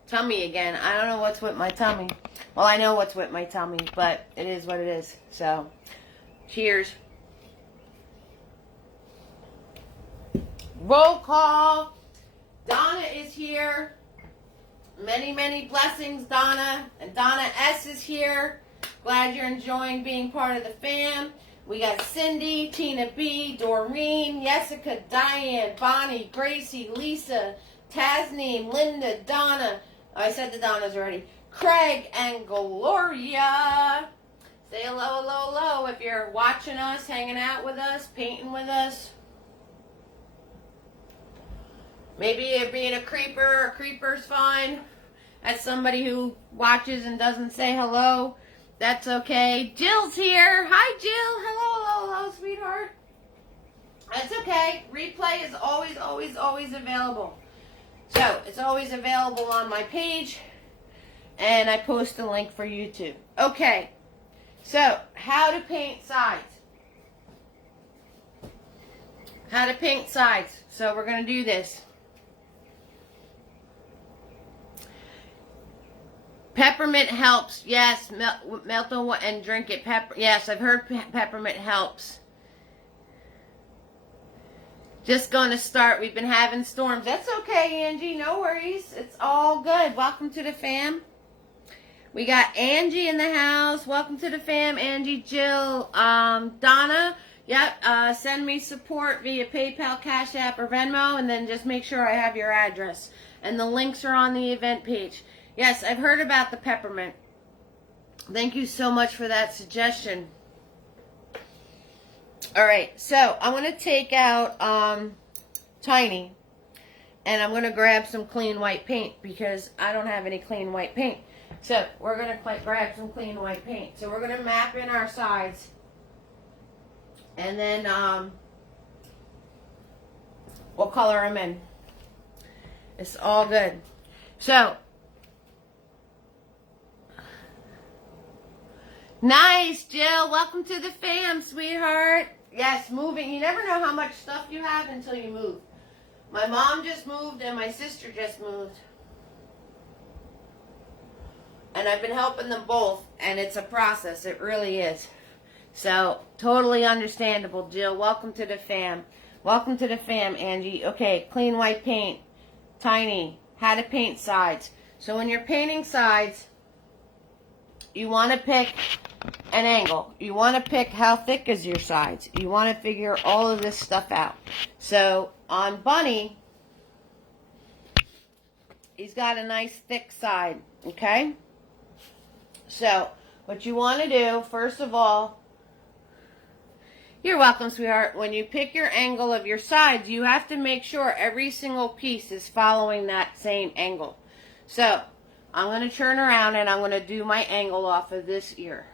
Tummy again. I don't know what's with my tummy. Well, I know what's with my tummy, but it is what it is. So, cheers. Roll call. Donna is here. Many, many blessings, Donna. And Donna S. is here. Glad you're enjoying being part of the fam. We got Cindy, Tina B, Doreen, Jessica, Diane, Bonnie, Gracie, Lisa, Tasneem, Linda, Donna. Oh, I said the Donnas already. Craig and Gloria. Say hello, hello, hello if you're watching us, hanging out with us, painting with us. Maybe you're being a creeper. A creeper's fine. That's somebody who watches and doesn't say hello. That's okay. Jill's here. Hi, Jill. Hello, hello, hello, sweetheart. That's okay. Replay is always, always, always available. So, it's always available on my page. And I post a link for YouTube. Okay. So, how to paint sides. How to paint sides. So, we're going to do this. Peppermint helps. Yes, melt and drink it. Yes, I've heard peppermint helps. Just going to start. We've been having storms. That's okay, Angie. No worries. It's all good. Welcome to the fam. We got Angie in the house. Welcome to the fam, Angie, Jill, Donna. Yep. Send me support via PayPal, Cash App, or Venmo, and then just make sure I have your address. And the links are on the event page. Yes, I've heard about the peppermint. Thank you so much for that suggestion. Alright, so I'm going to take out Tiny. And I'm going to grab some clean white paint because I don't have any clean white paint. So we're going to grab some clean white paint. So we're going to map in our sides. And then we'll color them in. It's all good. So, nice, Jill. Welcome to the fam, sweetheart. Yes, moving. You never know how much stuff you have until you move. My mom just moved and my sister just moved. And I've been helping them both. And it's a process. It really is. So, totally understandable, Jill. Welcome to the fam. Welcome to the fam, Angie. Okay, clean white paint. Tiny. How to paint sides. So when you're painting sides, you want to pick an angle. You want to pick how thick is your sides. You want to figure all of this stuff out. So on Bunny, he's got a nice thick side. Okay? So what you want to do, first of all, you're welcome, sweetheart. When you pick your angle of your sides, you have to make sure every single piece is following that same angle. So, I'm going to turn around and I'm going to do my angle off of this ear.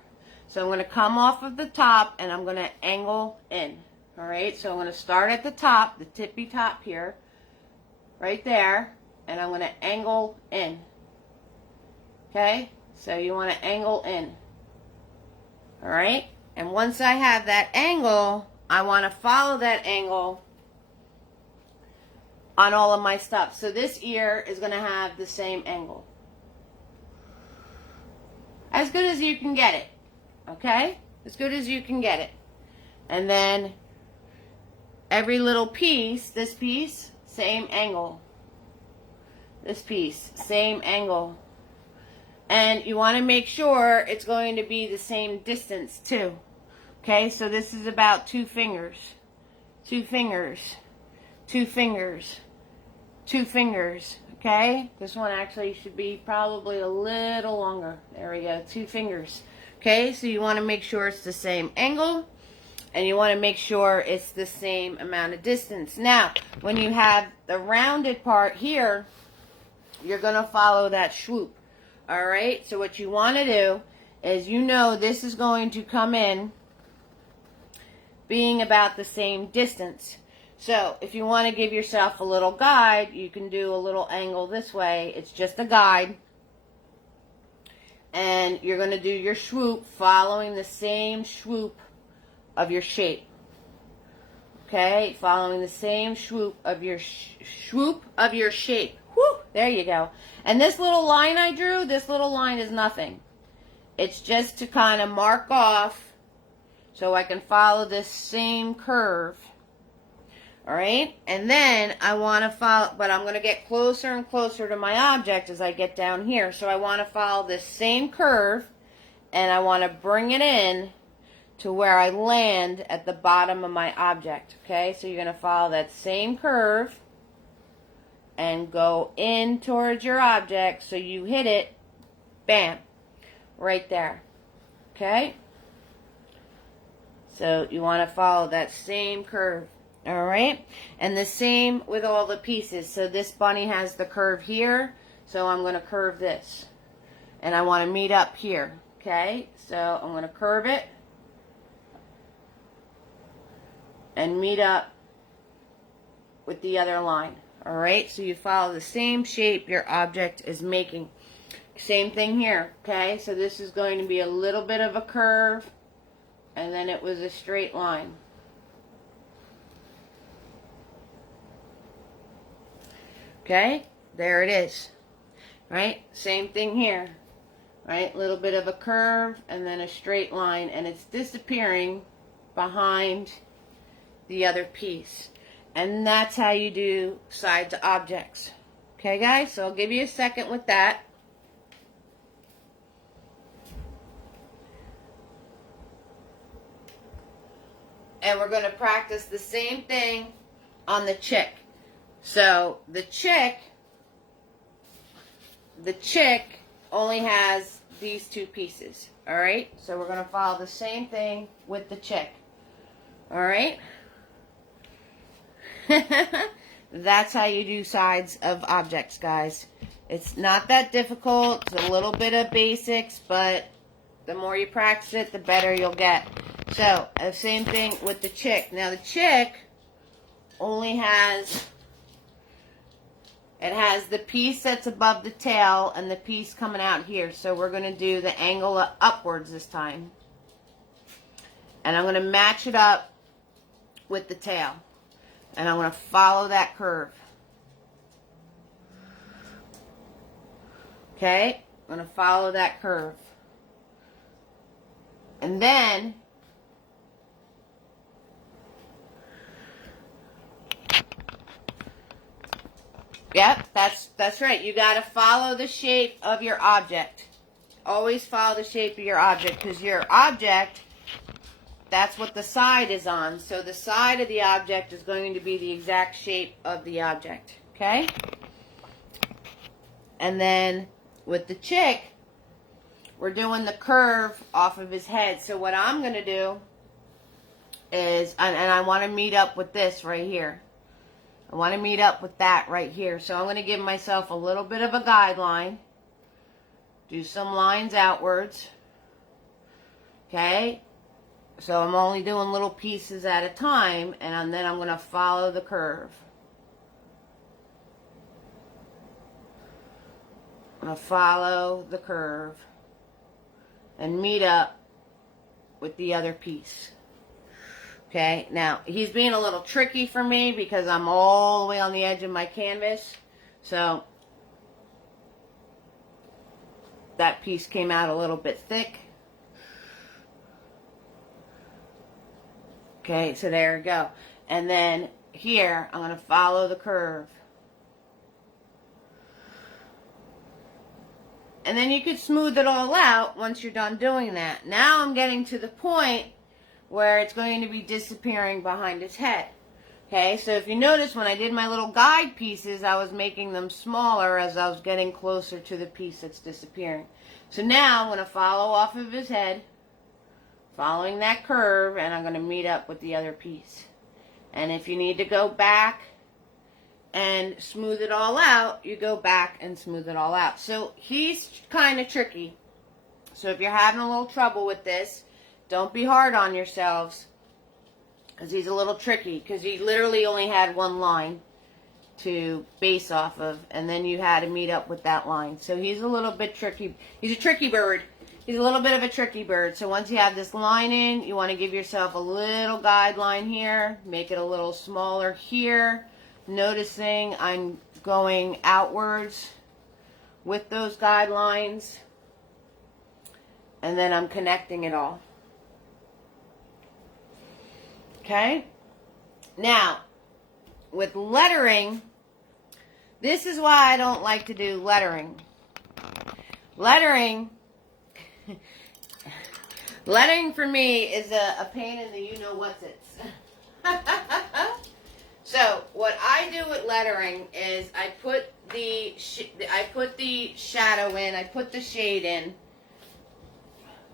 So, I'm going to come off of the top and I'm going to angle in. Alright, so I'm going to start at the top, the tippy top here, right there, and I'm going to angle in. Okay, so you want to angle in. Alright? And once I have that angle, I want to follow that angle on all of my stuff. So this ear is going to have the same angle. As good as you can get it. Okay? As good as you can get it. And then every little piece, this piece, same angle. This piece, same angle. And you want to make sure it's going to be the same distance too. Okay, so this is about 2 fingers. 2 fingers. 2 fingers. 2 fingers. Okay, this one actually should be probably a little longer. There we go, 2 fingers. Okay, so you want to make sure it's the same angle. And you want to make sure it's the same amount of distance. Now, when you have the rounded part here, you're going to follow that swoop. All right? So what you want to do is, you know, this is going to come in being about the same distance. So if you want to give yourself a little guide, you can do a little angle this way. It's just a guide. And you're going to do your swoop following the same swoop of your shape. Okay, following the same swoop of your shape. Whew, there you go. And this little line I drew, this little line is nothing. It's just to kind of mark off so I can follow this same curve. All right, and then I want to follow, but I'm going to get closer and closer to my object as I get down here. So I want to follow this same curve, and I want to bring it in to where I land at the bottom of my object. Okay, so you're going to follow that same curve and go in towards your object so you hit it, bam, right there. Okay, so you want to follow that same curve. All right, and the same with all the pieces. So this bunny has the curve here, so I'm going to curve this, and I want to meet up here. Okay, so I'm going to curve it and meet up with the other line. All right, so you follow the same shape your object is making. Same thing here. Okay, so this is going to be a little bit of a curve, and then it was a straight line. Okay, there it is. Right, same thing here. Right, little bit of a curve and then a straight line, and it's disappearing behind the other piece. And that's how you do side to objects. Okay, guys, so I'll give you a second with that. And we're going to practice the same thing on the chick. So the chick only has these two pieces. All right, so we're going to follow the same thing with the chick. All right. That's how you do sides of objects, guys. It's not that difficult. It's a little bit of basics, but the more you practice it, the better you'll get. So, the same thing with the chick. Now, the chick only has, it has the piece that's above the tail and the piece coming out here. So, we're going to do the angle upwards this time. And I'm going to match it up with the tail. And I'm going to follow that curve. Okay? I'm going to follow that curve. And then yep, that's right. You got to follow the shape of your object. Always follow the shape of your object, because your object, that's what the side is on. So the side of the object is going to be the exact shape of the object. Okay? And then with the chick, we're doing the curve off of his head. So what I'm going to do is, and I want to meet up with this right here. I want to meet up with that right here. So I'm going to give myself a little bit of a guideline. Do some lines outwards. Okay? So I'm only doing little pieces at a time, and then I'm going to follow the curve. I'm going to follow the curve and meet up with the other piece. Okay, now he's being a little tricky for me because I'm all the way on the edge of my canvas. So that piece came out a little bit thick. Okay, so there we go. And then here, I'm going to follow the curve. And then you could smooth it all out once you're done doing that. Now I'm getting to the point where it's going to be disappearing behind his head. Okay, so if you notice, when I did my little guide pieces, I was making them smaller as I was getting closer to the piece that's disappearing. So now I'm going to follow off of his head, following that curve, and I'm going to meet up with the other piece. And if you need to go back and smooth it all out, you go back and smooth it all out. So he's kind of tricky. So if you're having a little trouble with this, don't be hard on yourselves, because he's a little tricky, because he literally only had one line to base off of, and then you had to meet up with that line. So he's a little bit tricky. He's a tricky bird. He's a little bit of a tricky bird. So once you have this line in, you want to give yourself a little guideline here. Make it a little smaller here. Noticing I'm going outwards with those guidelines. And then I'm connecting it all. Okay? Now, with lettering, this is why I don't like to do lettering. Lettering for me is a pain in the you-know-what's-its. So, what I do with lettering is I put the shadow in, I put the shade in,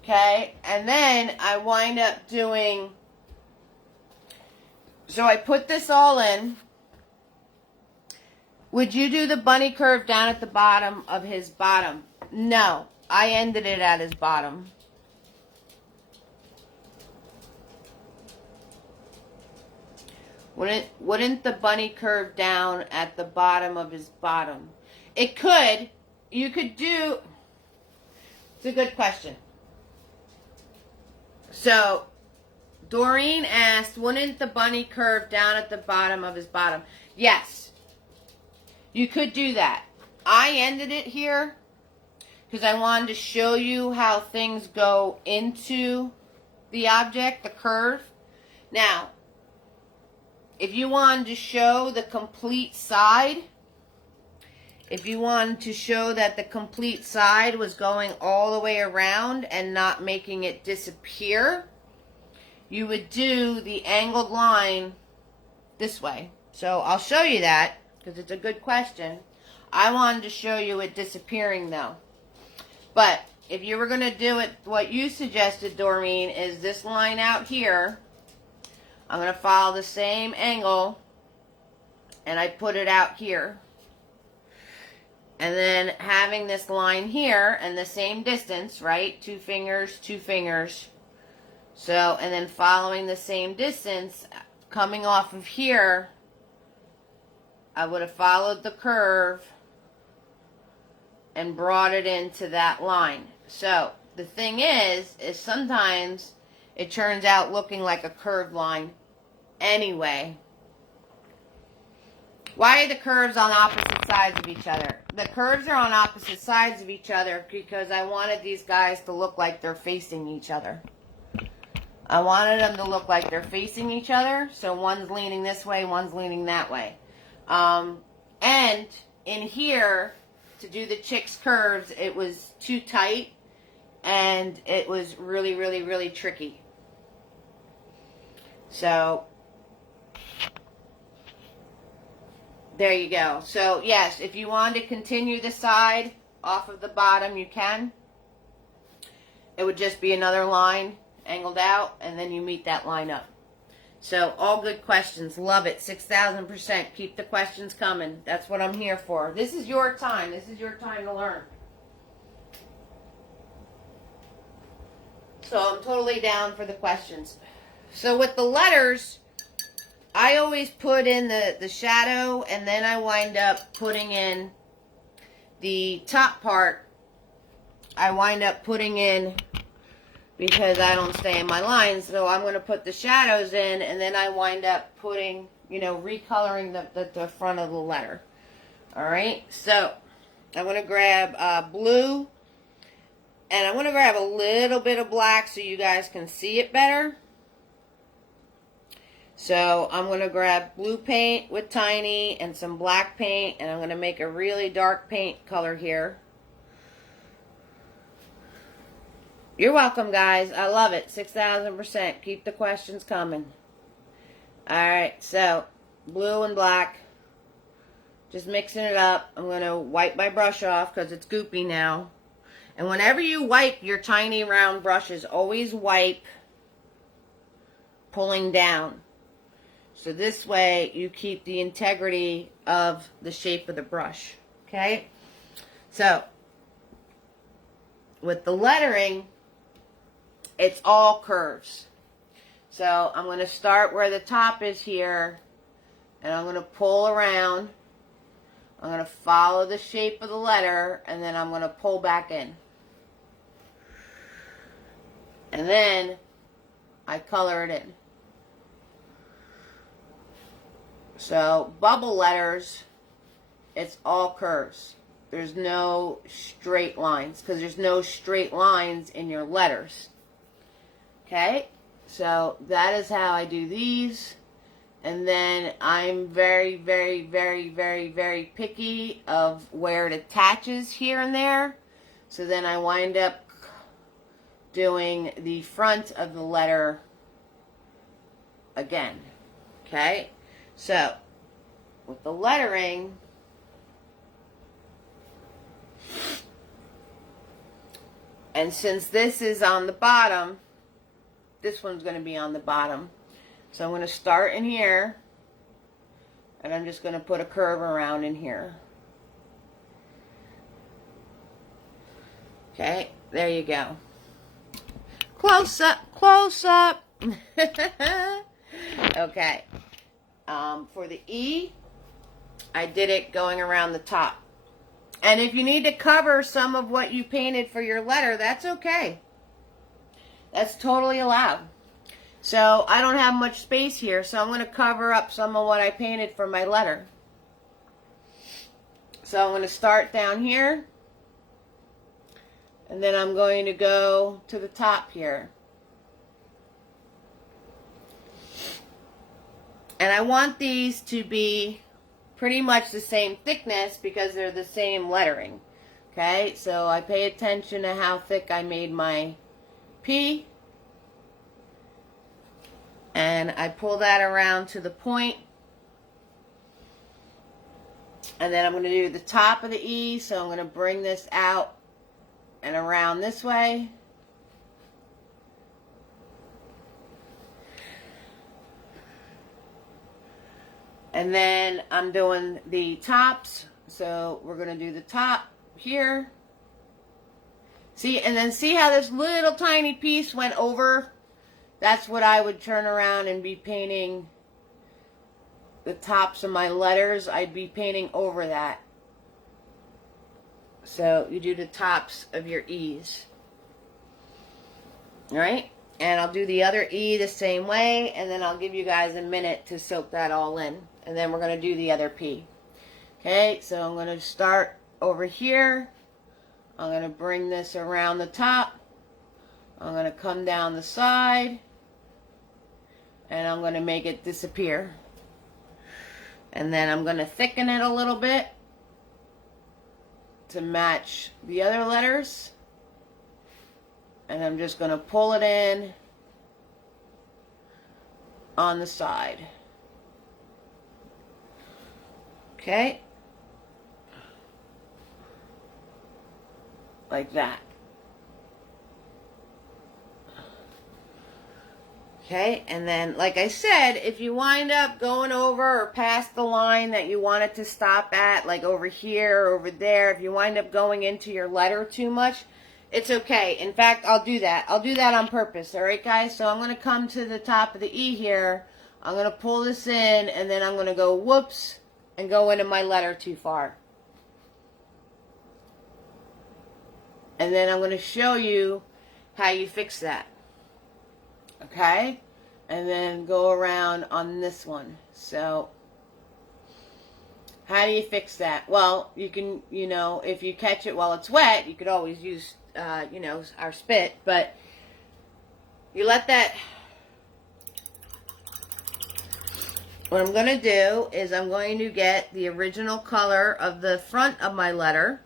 okay, and then I wind up doing, so I put this all in. Would you do the bunny curve down at the bottom of his bottom? No, I ended it at his bottom. Wouldn't the bunny curve down at the bottom of his bottom? It could. You could do... It's a good question. So, Doreen asked, wouldn't the bunny curve down at the bottom of his bottom? Yes. You could do that. I ended it here because I wanted to show you how things go into the object, the curve. Now, if you wanted to show the complete side, if you wanted to show that the complete side was going all the way around and not making it disappear, you would do the angled line this way. So I'll show you that because it's a good question. I wanted to show you it disappearing though. But if you were going to do it, what you suggested, Doreen, is this line out here. I'm going to follow the same angle, and I put it out here. And then having this line here, and the same distance, right? 2 fingers, 2 fingers. So, and then following the same distance, coming off of here, I would have followed the curve and brought it into that line. So, the thing is sometimes it turns out looking like a curved line anyway. Why are the curves on opposite sides of each other? The curves are on opposite sides of each other because I wanted these guys to look like they're facing each other. I wanted them to look like they're facing each other, so one's leaning this way, one's leaning that way. And in here, to do the chick's curves, it was too tight, and it was really, really, really tricky. So, there you go. So, yes, if you wanted to continue the side off of the bottom, you can. It would just be another line angled out, and then you meet that line up. So, all good questions. Love it. 6,000%. Keep the questions coming. That's what I'm here for. This is your time. This is your time to learn. So, I'm totally down for the questions. So, with the letters, I always put in the shadow, and then I wind up putting in the top part. I wind up putting in, because I don't stay in my lines, so I'm going to put the shadows in, and then I wind up putting, recoloring the front of the letter. Alright, so I'm going to grab blue, and I'm going to grab a little bit of black so you guys can see it better. So I'm going to grab blue paint with Tiny and some black paint, and I'm going to make a really dark paint color here. You're welcome, guys. I love it. 6,000%. Keep the questions coming. Alright, so blue and black. Just mixing it up. I'm going to wipe my brush off because it's goopy now. And whenever you wipe your tiny round brushes, always wipe pulling down. So this way you keep the integrity of the shape of the brush. Okay? So, with the lettering, it's all curves. So I'm going to start where the top is here, and I'm going to pull around. I'm going to follow the shape of the letter, and then I'm going to pull back in. And then I color it in. So bubble letters, it's all curves. There's no straight lines, because there's no straight lines in your letters. Okay? So that is how I do these. And then I'm very, very, very, very, very picky of where it attaches here and there. So then I wind up doing the front of the letter again. Okay? So, with the lettering, and since this is on the bottom, this one's going to be on the bottom. So I'm going to start in here, and I'm just going to put a curve around in here. Okay, there you go. Close up, close up. Okay. For the E, I did it going around the top. And if you need to cover some of what you painted for your letter, that's okay. That's totally allowed. So I don't have much space here, so I'm going to cover up some of what I painted for my letter. So I'm going to start down here, and then I'm going to go to the top here. And I want these to be pretty much the same thickness because they're the same lettering. Okay, so I pay attention to how thick I made my P. And I pull that around to the point. And then I'm going to do the top of the E. So I'm going to bring this out and around this way. And then I'm doing the tops. So we're going to do the top here. See, and then see how this little tiny piece went over? That's what I would turn around and be painting the tops of my letters. I'd be painting over that. So you do the tops of your E's. Alright? And I'll do the other E the same way, and then I'll give you guys a minute to soak that all in. And then we're going to do the other P. Okay, so I'm going to start over here. I'm going to bring this around the top. I'm going to come down the side. And I'm going to make it disappear. And then I'm going to thicken it a little bit to match the other letters. And I'm just going to pull it in on the side. Okay? Like that. Okay, and then, like I said, if you wind up going over or past the line that you want it to stop at, like over here or over there, if you wind up going into your letter too much, it's okay. In fact, I'll do that. I'll do that on purpose, alright guys? So I'm going to come to the top of the E here. I'm going to pull this in, and then I'm going to go whoops and go into my letter too far. And then I'm going to show you how you fix that. Okay, and then go around on this one. So, how do you fix that? Well, you can, you know, if you catch it while it's wet, you could always use, you know, our spit, but you let that. What I'm going to do is I'm going to get the original color of the front of my letter,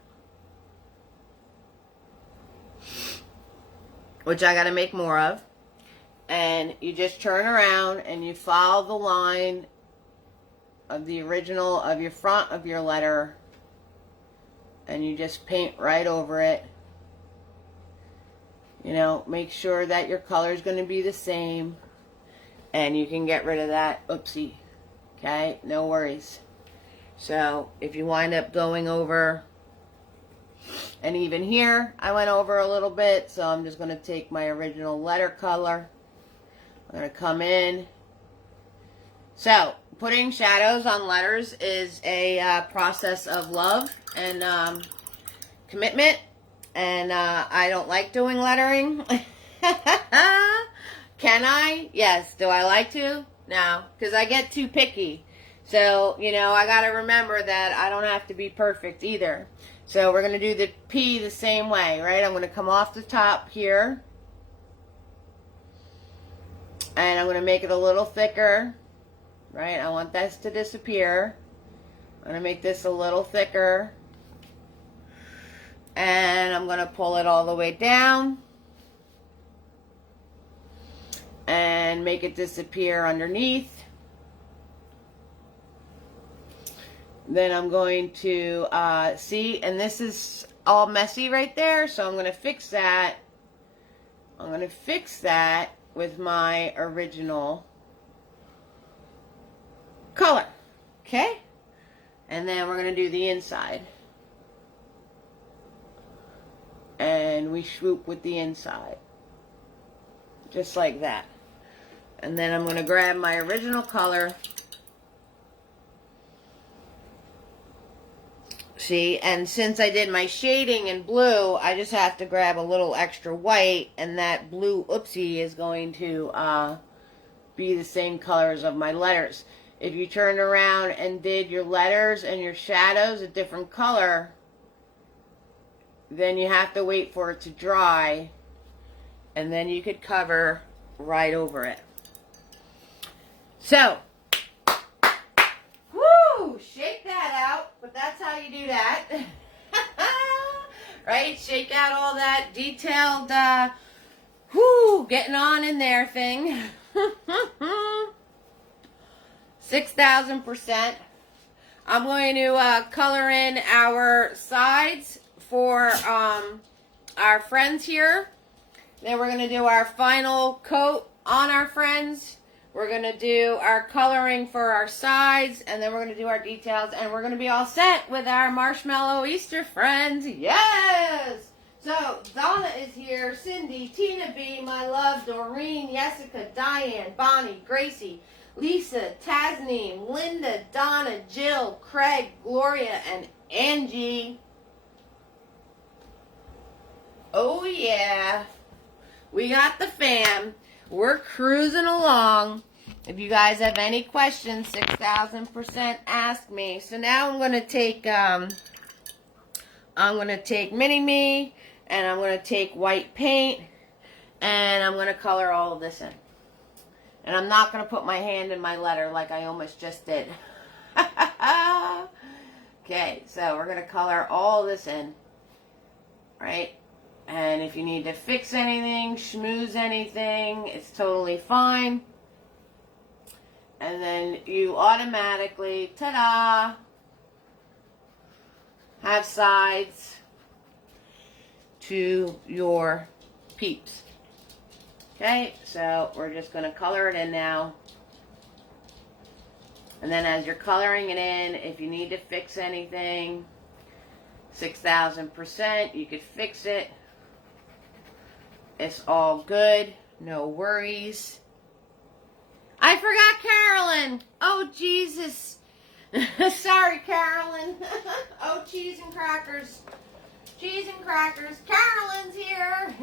which I got to make more of. And you just turn around and you follow the line of the original of your front of your letter, and you just paint right over it. You know, make sure that your color is going to be the same. And you can get rid of that. Oopsie. Okay, no worries. So if you wind up going over, and even here I went over a little bit, so I'm just going to take my original letter color. I'm going to come in. So putting shadows on letters is a process of love and commitment, and I don't like doing lettering. Can I? Yes. Do I like to? No, because I get too picky. So, you know, I got to remember that I don't have to be perfect either. So we're going to do the P the same way, right? I'm going to come off the top here. And I'm going to make it a little thicker, right? I want this to disappear. I'm going to make this a little thicker. And I'm going to pull it all the way down. And make it disappear underneath. Then I'm going to see, and this is all messy right there, so I'm going to fix that. I'm going to fix that with my original color. Okay? And then we're going to do the inside. And we swoop with the inside. Just like that. And then I'm going to grab my original color. See, and since I did my shading in blue, I just have to grab a little extra white, and that blue oopsie is going to be the same colors of my letters. If you turned around and did your letters and your shadows a different color, then you have to wait for it to dry, and then you could cover right over it. So, woo, shake that out, but that's how you do that. Right? Shake out all that detailed, getting on in there thing. 6,000%. I'm going to color in our sides for our friends here. Then we're going to do our final coat on our friends. We're going to do our coloring for our sides, and then we're going to do our details, and we're going to be all set with our Marshmallow Easter friends. Yes! So, Donna is here, Cindy, Tina B, my love, Doreen, Jessica, Diane, Bonnie, Gracie, Lisa, Tasneem, Linda, Donna, Jill, Craig, Gloria, and Angie. Oh, yeah. We got the fam. We're cruising along. If you guys have any questions, 6,000% ask me. So now I'm going to take Mini-Me, and I'm going to take white paint, and I'm going to color all of this in. And I'm not going to put my hand in my letter like I almost just did. Okay, so we're going to color all this in, right? And if you need to fix anything, schmooze anything, it's totally fine. And then you automatically, ta-da, have sides to your peeps. Okay, so we're just going to color it in now. And then as you're coloring it in, if you need to fix anything, 6,000%, you could fix it. It's all good. No worries. I forgot Carolyn. Oh, Jesus. Sorry, Carolyn. Oh, cheese and crackers. Cheese and crackers. Carolyn's here.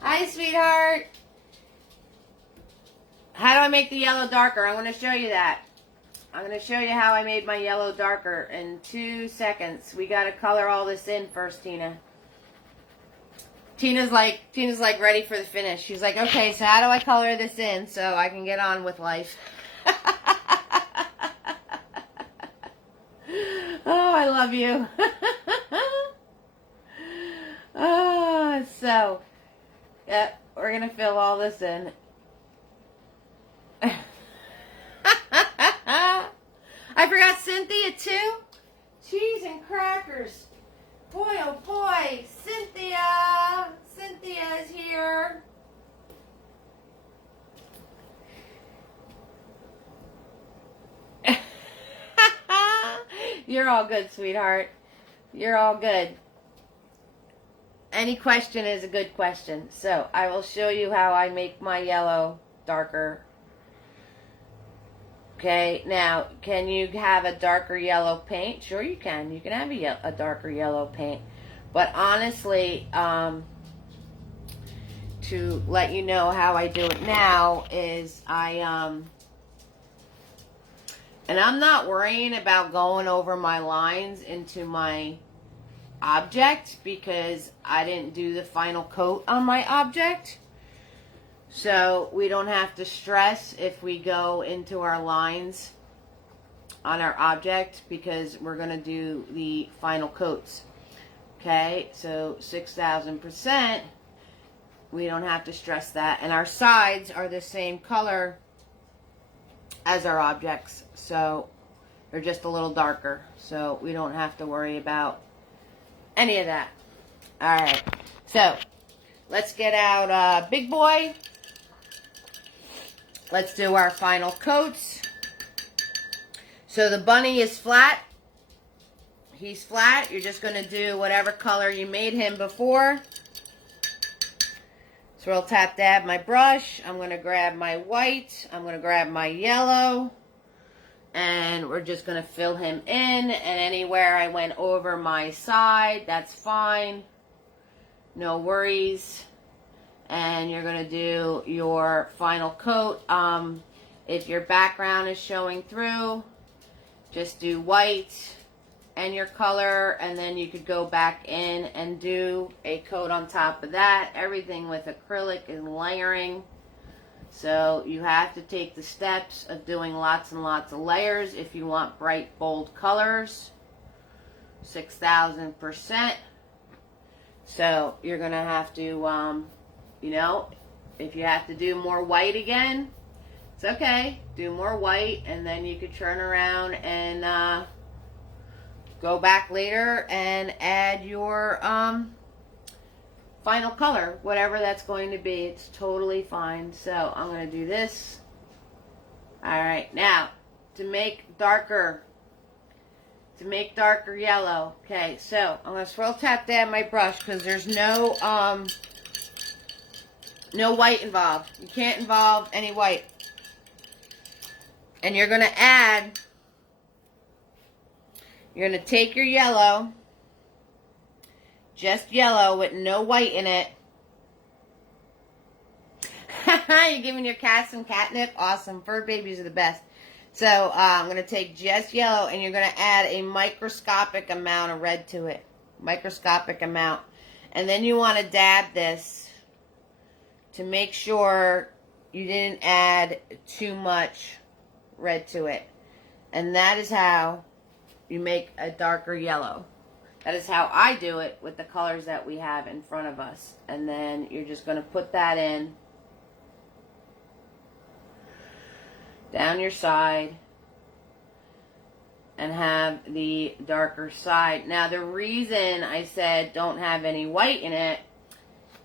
Hi, sweetheart. How do I make the yellow darker? I'm going to show you that. I'm going to show you how I made my yellow darker in 2 seconds. We got to color all this in first, Tina. Tina's like ready for the finish. She's like, okay, so how do I color this in so I can get on with life? Oh, I love you. Oh, so, yep, we're going to fill all this in. I forgot Cynthia, too. Cheese and crackers. Boy, oh boy, Cynthia is here. You're all good, sweetheart. You're all good. Any question is a good question. So I will show you how I make my yellow darker. Okay, now, can you have a darker yellow paint? Sure you can. You can have a darker yellow paint. But honestly, to let you know how I do it now is and I'm not worrying about going over my lines into my object because I didn't do the final coat on my object. So we don't have to stress if we go into our lines on our object because we're going to do the final coats. Okay, so 6,000%, we don't have to stress that. And our sides are the same color as our objects, so they're just a little darker. So we don't have to worry about any of that. Alright, so let's get out Big Boy. Let's do our final coats. So the bunny is flat. He's flat. You're just going to do whatever color you made him before. Swirl, tap, dab my brush. I'm going to grab my white. I'm going to grab my yellow. And we're just going to fill him in. And anywhere I went over my side, that's fine. No worries. And you're going to do your final coat. If your background is showing through, just do white and your color, and then you could go back in and do a coat on top of that. Everything with acrylic is layering, so you have to take the steps of doing lots and lots of layers if you want bright, bold colors. 6,000%. So you're going to have to, you know, if you have to do more white again, it's okay. Do more white, and then you could turn around and go back later and add your final color, whatever that's going to be. It's totally fine. So I'm going to do this. Alright, now to make darker yellow. Okay, so I'm going to swirl tap dab my brush because there's no white involved. You can't involve any white. And you're going to add, you're going to take your yellow, just yellow with no white in it. You're giving your cat some catnip? Awesome. Fur babies are the best. So I'm going to take just yellow, and you're going to add a microscopic amount of red to it. Microscopic amount. And then you want to dab this to make sure you didn't add too much red to it. And that is how you make a darker yellow. That is how I do it with the colors that we have in front of us. And then you're just going to put that in down your side and have the darker side. Now the reason I said don't have any white in it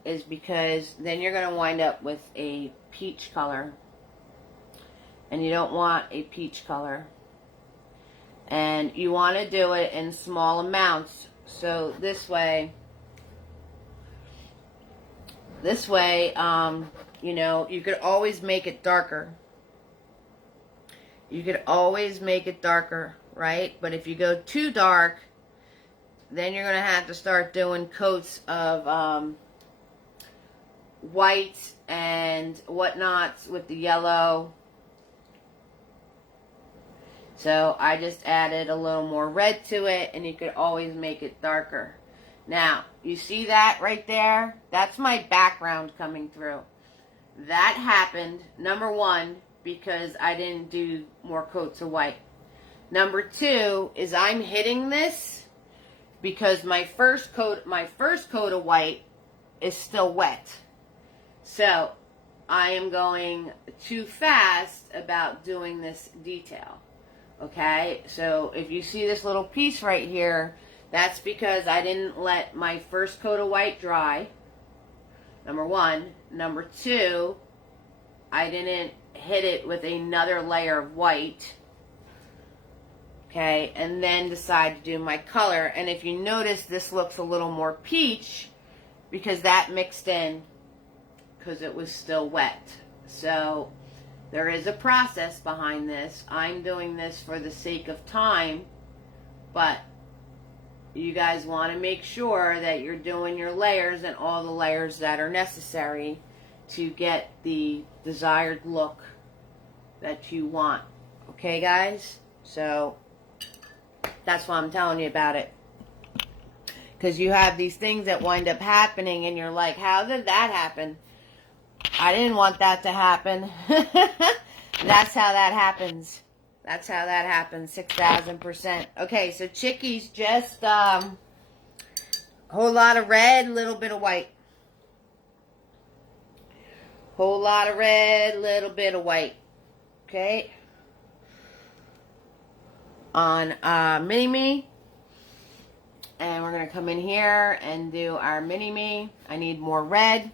is because then you're going to wind up with a peach color. And you don't want a peach color. And you want to do it in small amounts. So this way, you know, you could always make it darker. You could always make it darker, right? But if you go too dark, then you're going to have to start doing coats of white and whatnots with the yellow. So I just added a little more red to it, and you could always make it darker. Now, you see that right there? That's my background coming through. That happened, number one, because I didn't do more coats of white. Number two is I'm hitting this because my first coat of white is still wet. So I am going too fast about doing this detail. Okay, so if you see this little piece right here, that's because I didn't let my first coat of white dry. Number one. Number two, I didn't hit it with another layer of white. Okay, and then decide to do my color. And if you notice, this looks a little more peach because that mixed in because it was still wet. So there is a process behind this. I'm doing this for the sake of time, but you guys want to make sure that you're doing your layers and all the layers that are necessary to get the desired look that you want. Okay, guys? So that's why I'm telling you about it. Because you have these things that wind up happening and you're like, how did that happen? I didn't want that to happen. That's how that happens. That's how that happens, 6,000%. Okay, so chickies, just whole lot of red, little bit of white. Whole lot of red, little bit of white. Okay. On mini-me. And we're going to come in here and do our mini-me. I need more red.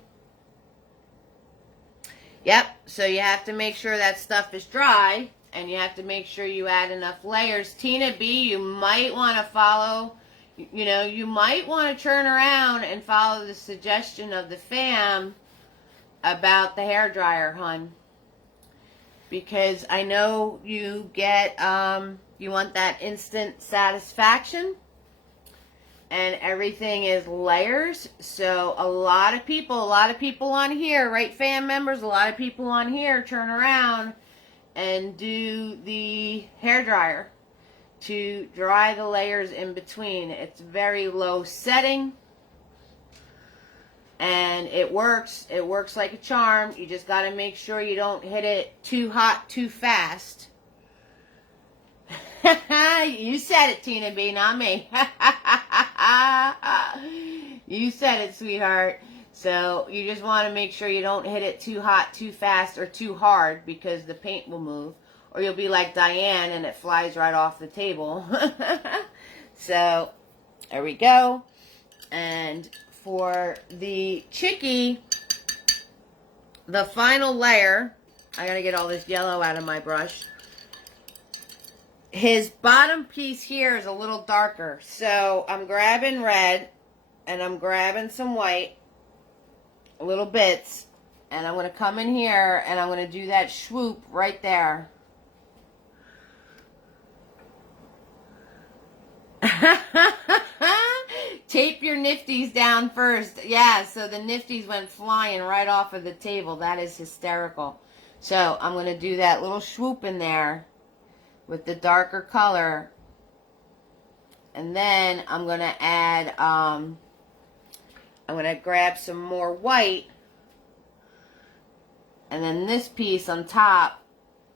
Yep, so you have to make sure that stuff is dry. And you have to make sure you add enough layers. Tina B, you might want to follow, you know, you might want to turn around and follow the suggestion of the fam about the hairdryer, hun. Because I know you get, you want that instant satisfaction. And everything is layers. So a lot of people on here, right, fam members, a lot of people on here turn around and do the hairdryer to dry the layers in between. It's very low setting. And it works. It works like a charm. You just got to make sure you don't hit it too hot, too fast. You said it, Tina B, not me. You said it, sweetheart. So you just want to make sure you don't hit it too hot, too fast, or too hard because the paint will move. Or you'll be like Diane and it flies right off the table. So there we go. And for the chickie, the final layer, I got to get all this yellow out of my brush. His bottom piece here is a little darker. So I'm grabbing red and I'm grabbing some white. Little bits, and I'm going to come in here and I'm going to do that swoop right there. Tape your nifties down first. Yeah, so the nifties went flying right off of the table. That is hysterical. So I'm going to do that little swoop in there with the darker color, and then I'm going to add I'm going to grab some more white, and then this piece on top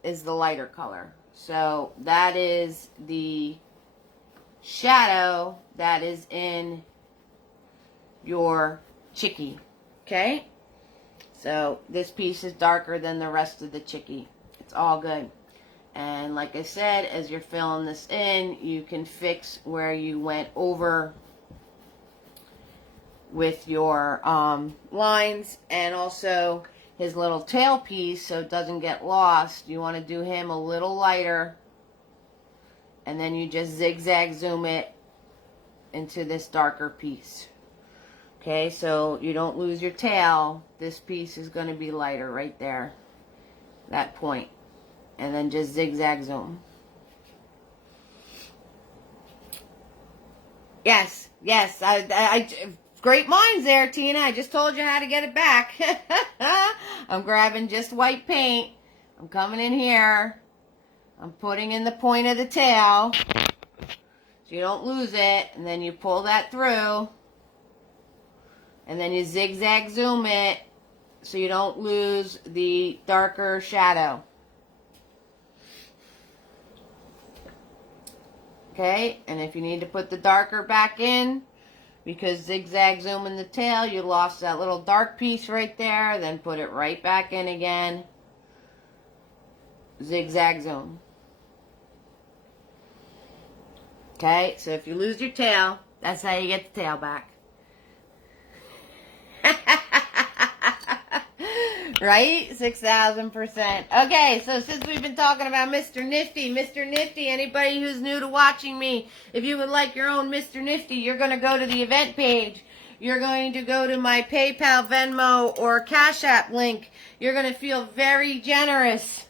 is the lighter color. So that is the shadow that is in your chickie. Okay? So this piece is darker than the rest of the chickie. It's all good. And like I said, as you're filling this in, you can fix where you went over with your lines, and also his little tail piece so it doesn't get lost. You want to do him a little lighter, and then you just zigzag zoom it into this darker piece. Okay, so you don't lose your tail. This piece is going to be lighter right there, that point, and then just zigzag zoom. Yes, I great minds there, Tina. I just told you how to get it back. I'm grabbing just white paint. I'm coming in here. I'm putting in the point of the tail so you don't lose it. And then you pull that through. And then you zigzag zoom it so you don't lose the darker shadow. Okay, and if you need to put the darker back in, because zigzag zooming the tail, you lost that little dark piece right there, then put it right back in again. Zigzag zoom. Okay, so if you lose your tail, that's how you get the tail back. Right? 6,000%. Okay, so since we've been talking about Mr. Nifty, anybody who's new to watching me, if you would like your own Mr. Nifty, you're going to go to the event page. You're going to go to my PayPal, Venmo, or Cash App link. You're going to feel very generous.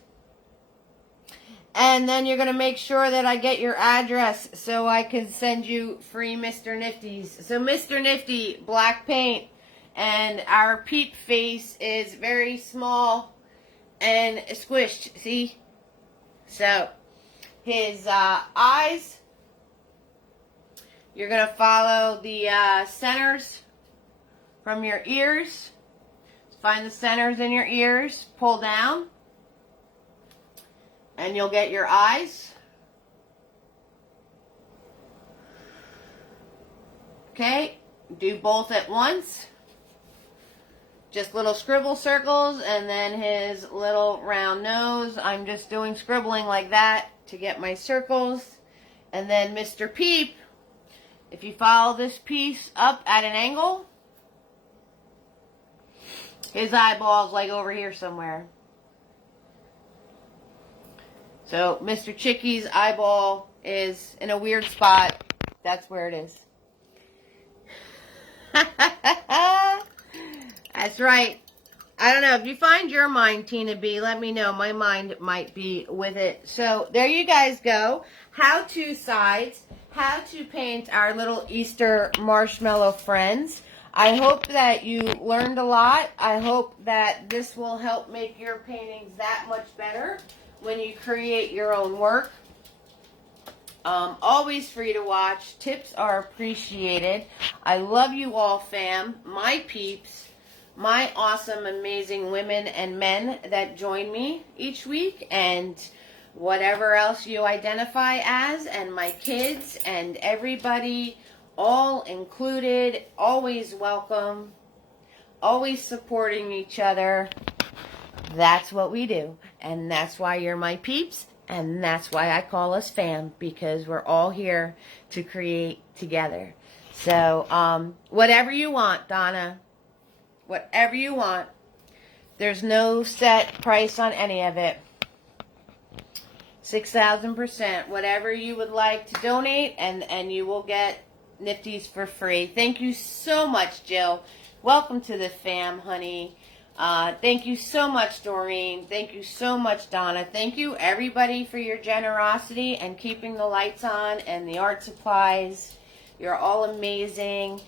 And then you're going to make sure that I get your address so I can send you free Mr. Nifties. So Mr. Nifty, black paint. And our peep face is very small and squished, see? So, his eyes, you're going to follow the centers from your ears. Find the centers in your ears, pull down, and you'll get your eyes. Okay, do both at once. Just little scribble circles, and then his little round nose. I'm just doing scribbling like that to get my circles. And then Mr. Peep, if you follow this piece up at an angle, his eyeball's like over here somewhere. So Mr. Chickie's eyeball is in a weird spot. That's where it is. That's right. I don't know. If you find your mind, Tina B, let me know. My mind might be with it. So there you guys go. How to sides. How to paint our little Easter marshmallow friends. I hope that you learned a lot. I hope that this will help make your paintings that much better when you create your own work. Always free to watch. Tips are appreciated. I love you all, fam. My peeps. My awesome, amazing women and men that join me each week, and whatever else you identify as, and my kids and everybody, all included, always welcome, always supporting each other. That's what we do, and that's why you're my peeps, and that's why I call us fam, because we're all here to create together. So, whatever you want, Donna. Whatever you want. There's no set price on any of it. 6,000%. Whatever you would like to donate, and you will get Nifties for free. Thank you so much, Jill. Welcome to the fam, honey. Thank you so much, Doreen. Thank you so much, Donna. Thank you, everybody, for your generosity and keeping the lights on and the art supplies. You're all amazing.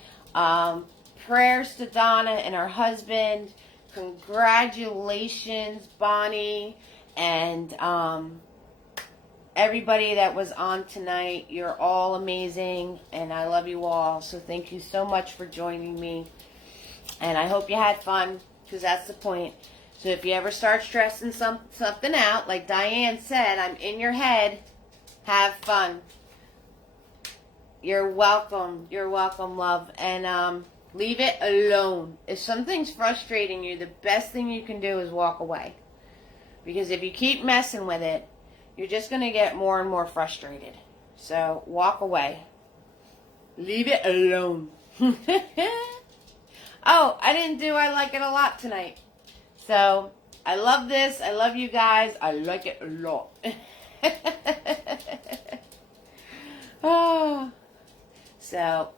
Prayers to Donna and her husband. Congratulations, Bonnie, and everybody that was on tonight. You're all amazing, and I love you all. So thank you so much for joining me. And I hope you had fun, because that's the point. So if you ever start stressing something out, like Diane said, I'm in your head, have fun. You're welcome. You're welcome, love. And leave it alone. If something's frustrating you, the best thing you can do is walk away. Because if you keep messing with it, you're just going to get more and more frustrated. So walk away. Leave it alone. Oh, I didn't do I like it a lot tonight. So I love this. I love you guys. I like it a lot. Oh. So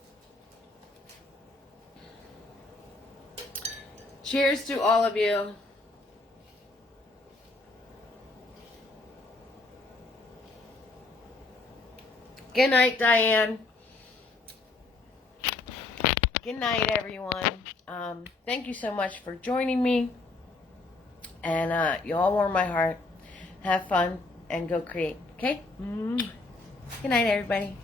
cheers to all of you. Good night, Diane. Good night, everyone. Thank you so much for joining me. And you all warm my heart. Have fun and go create. Okay? Good night, everybody.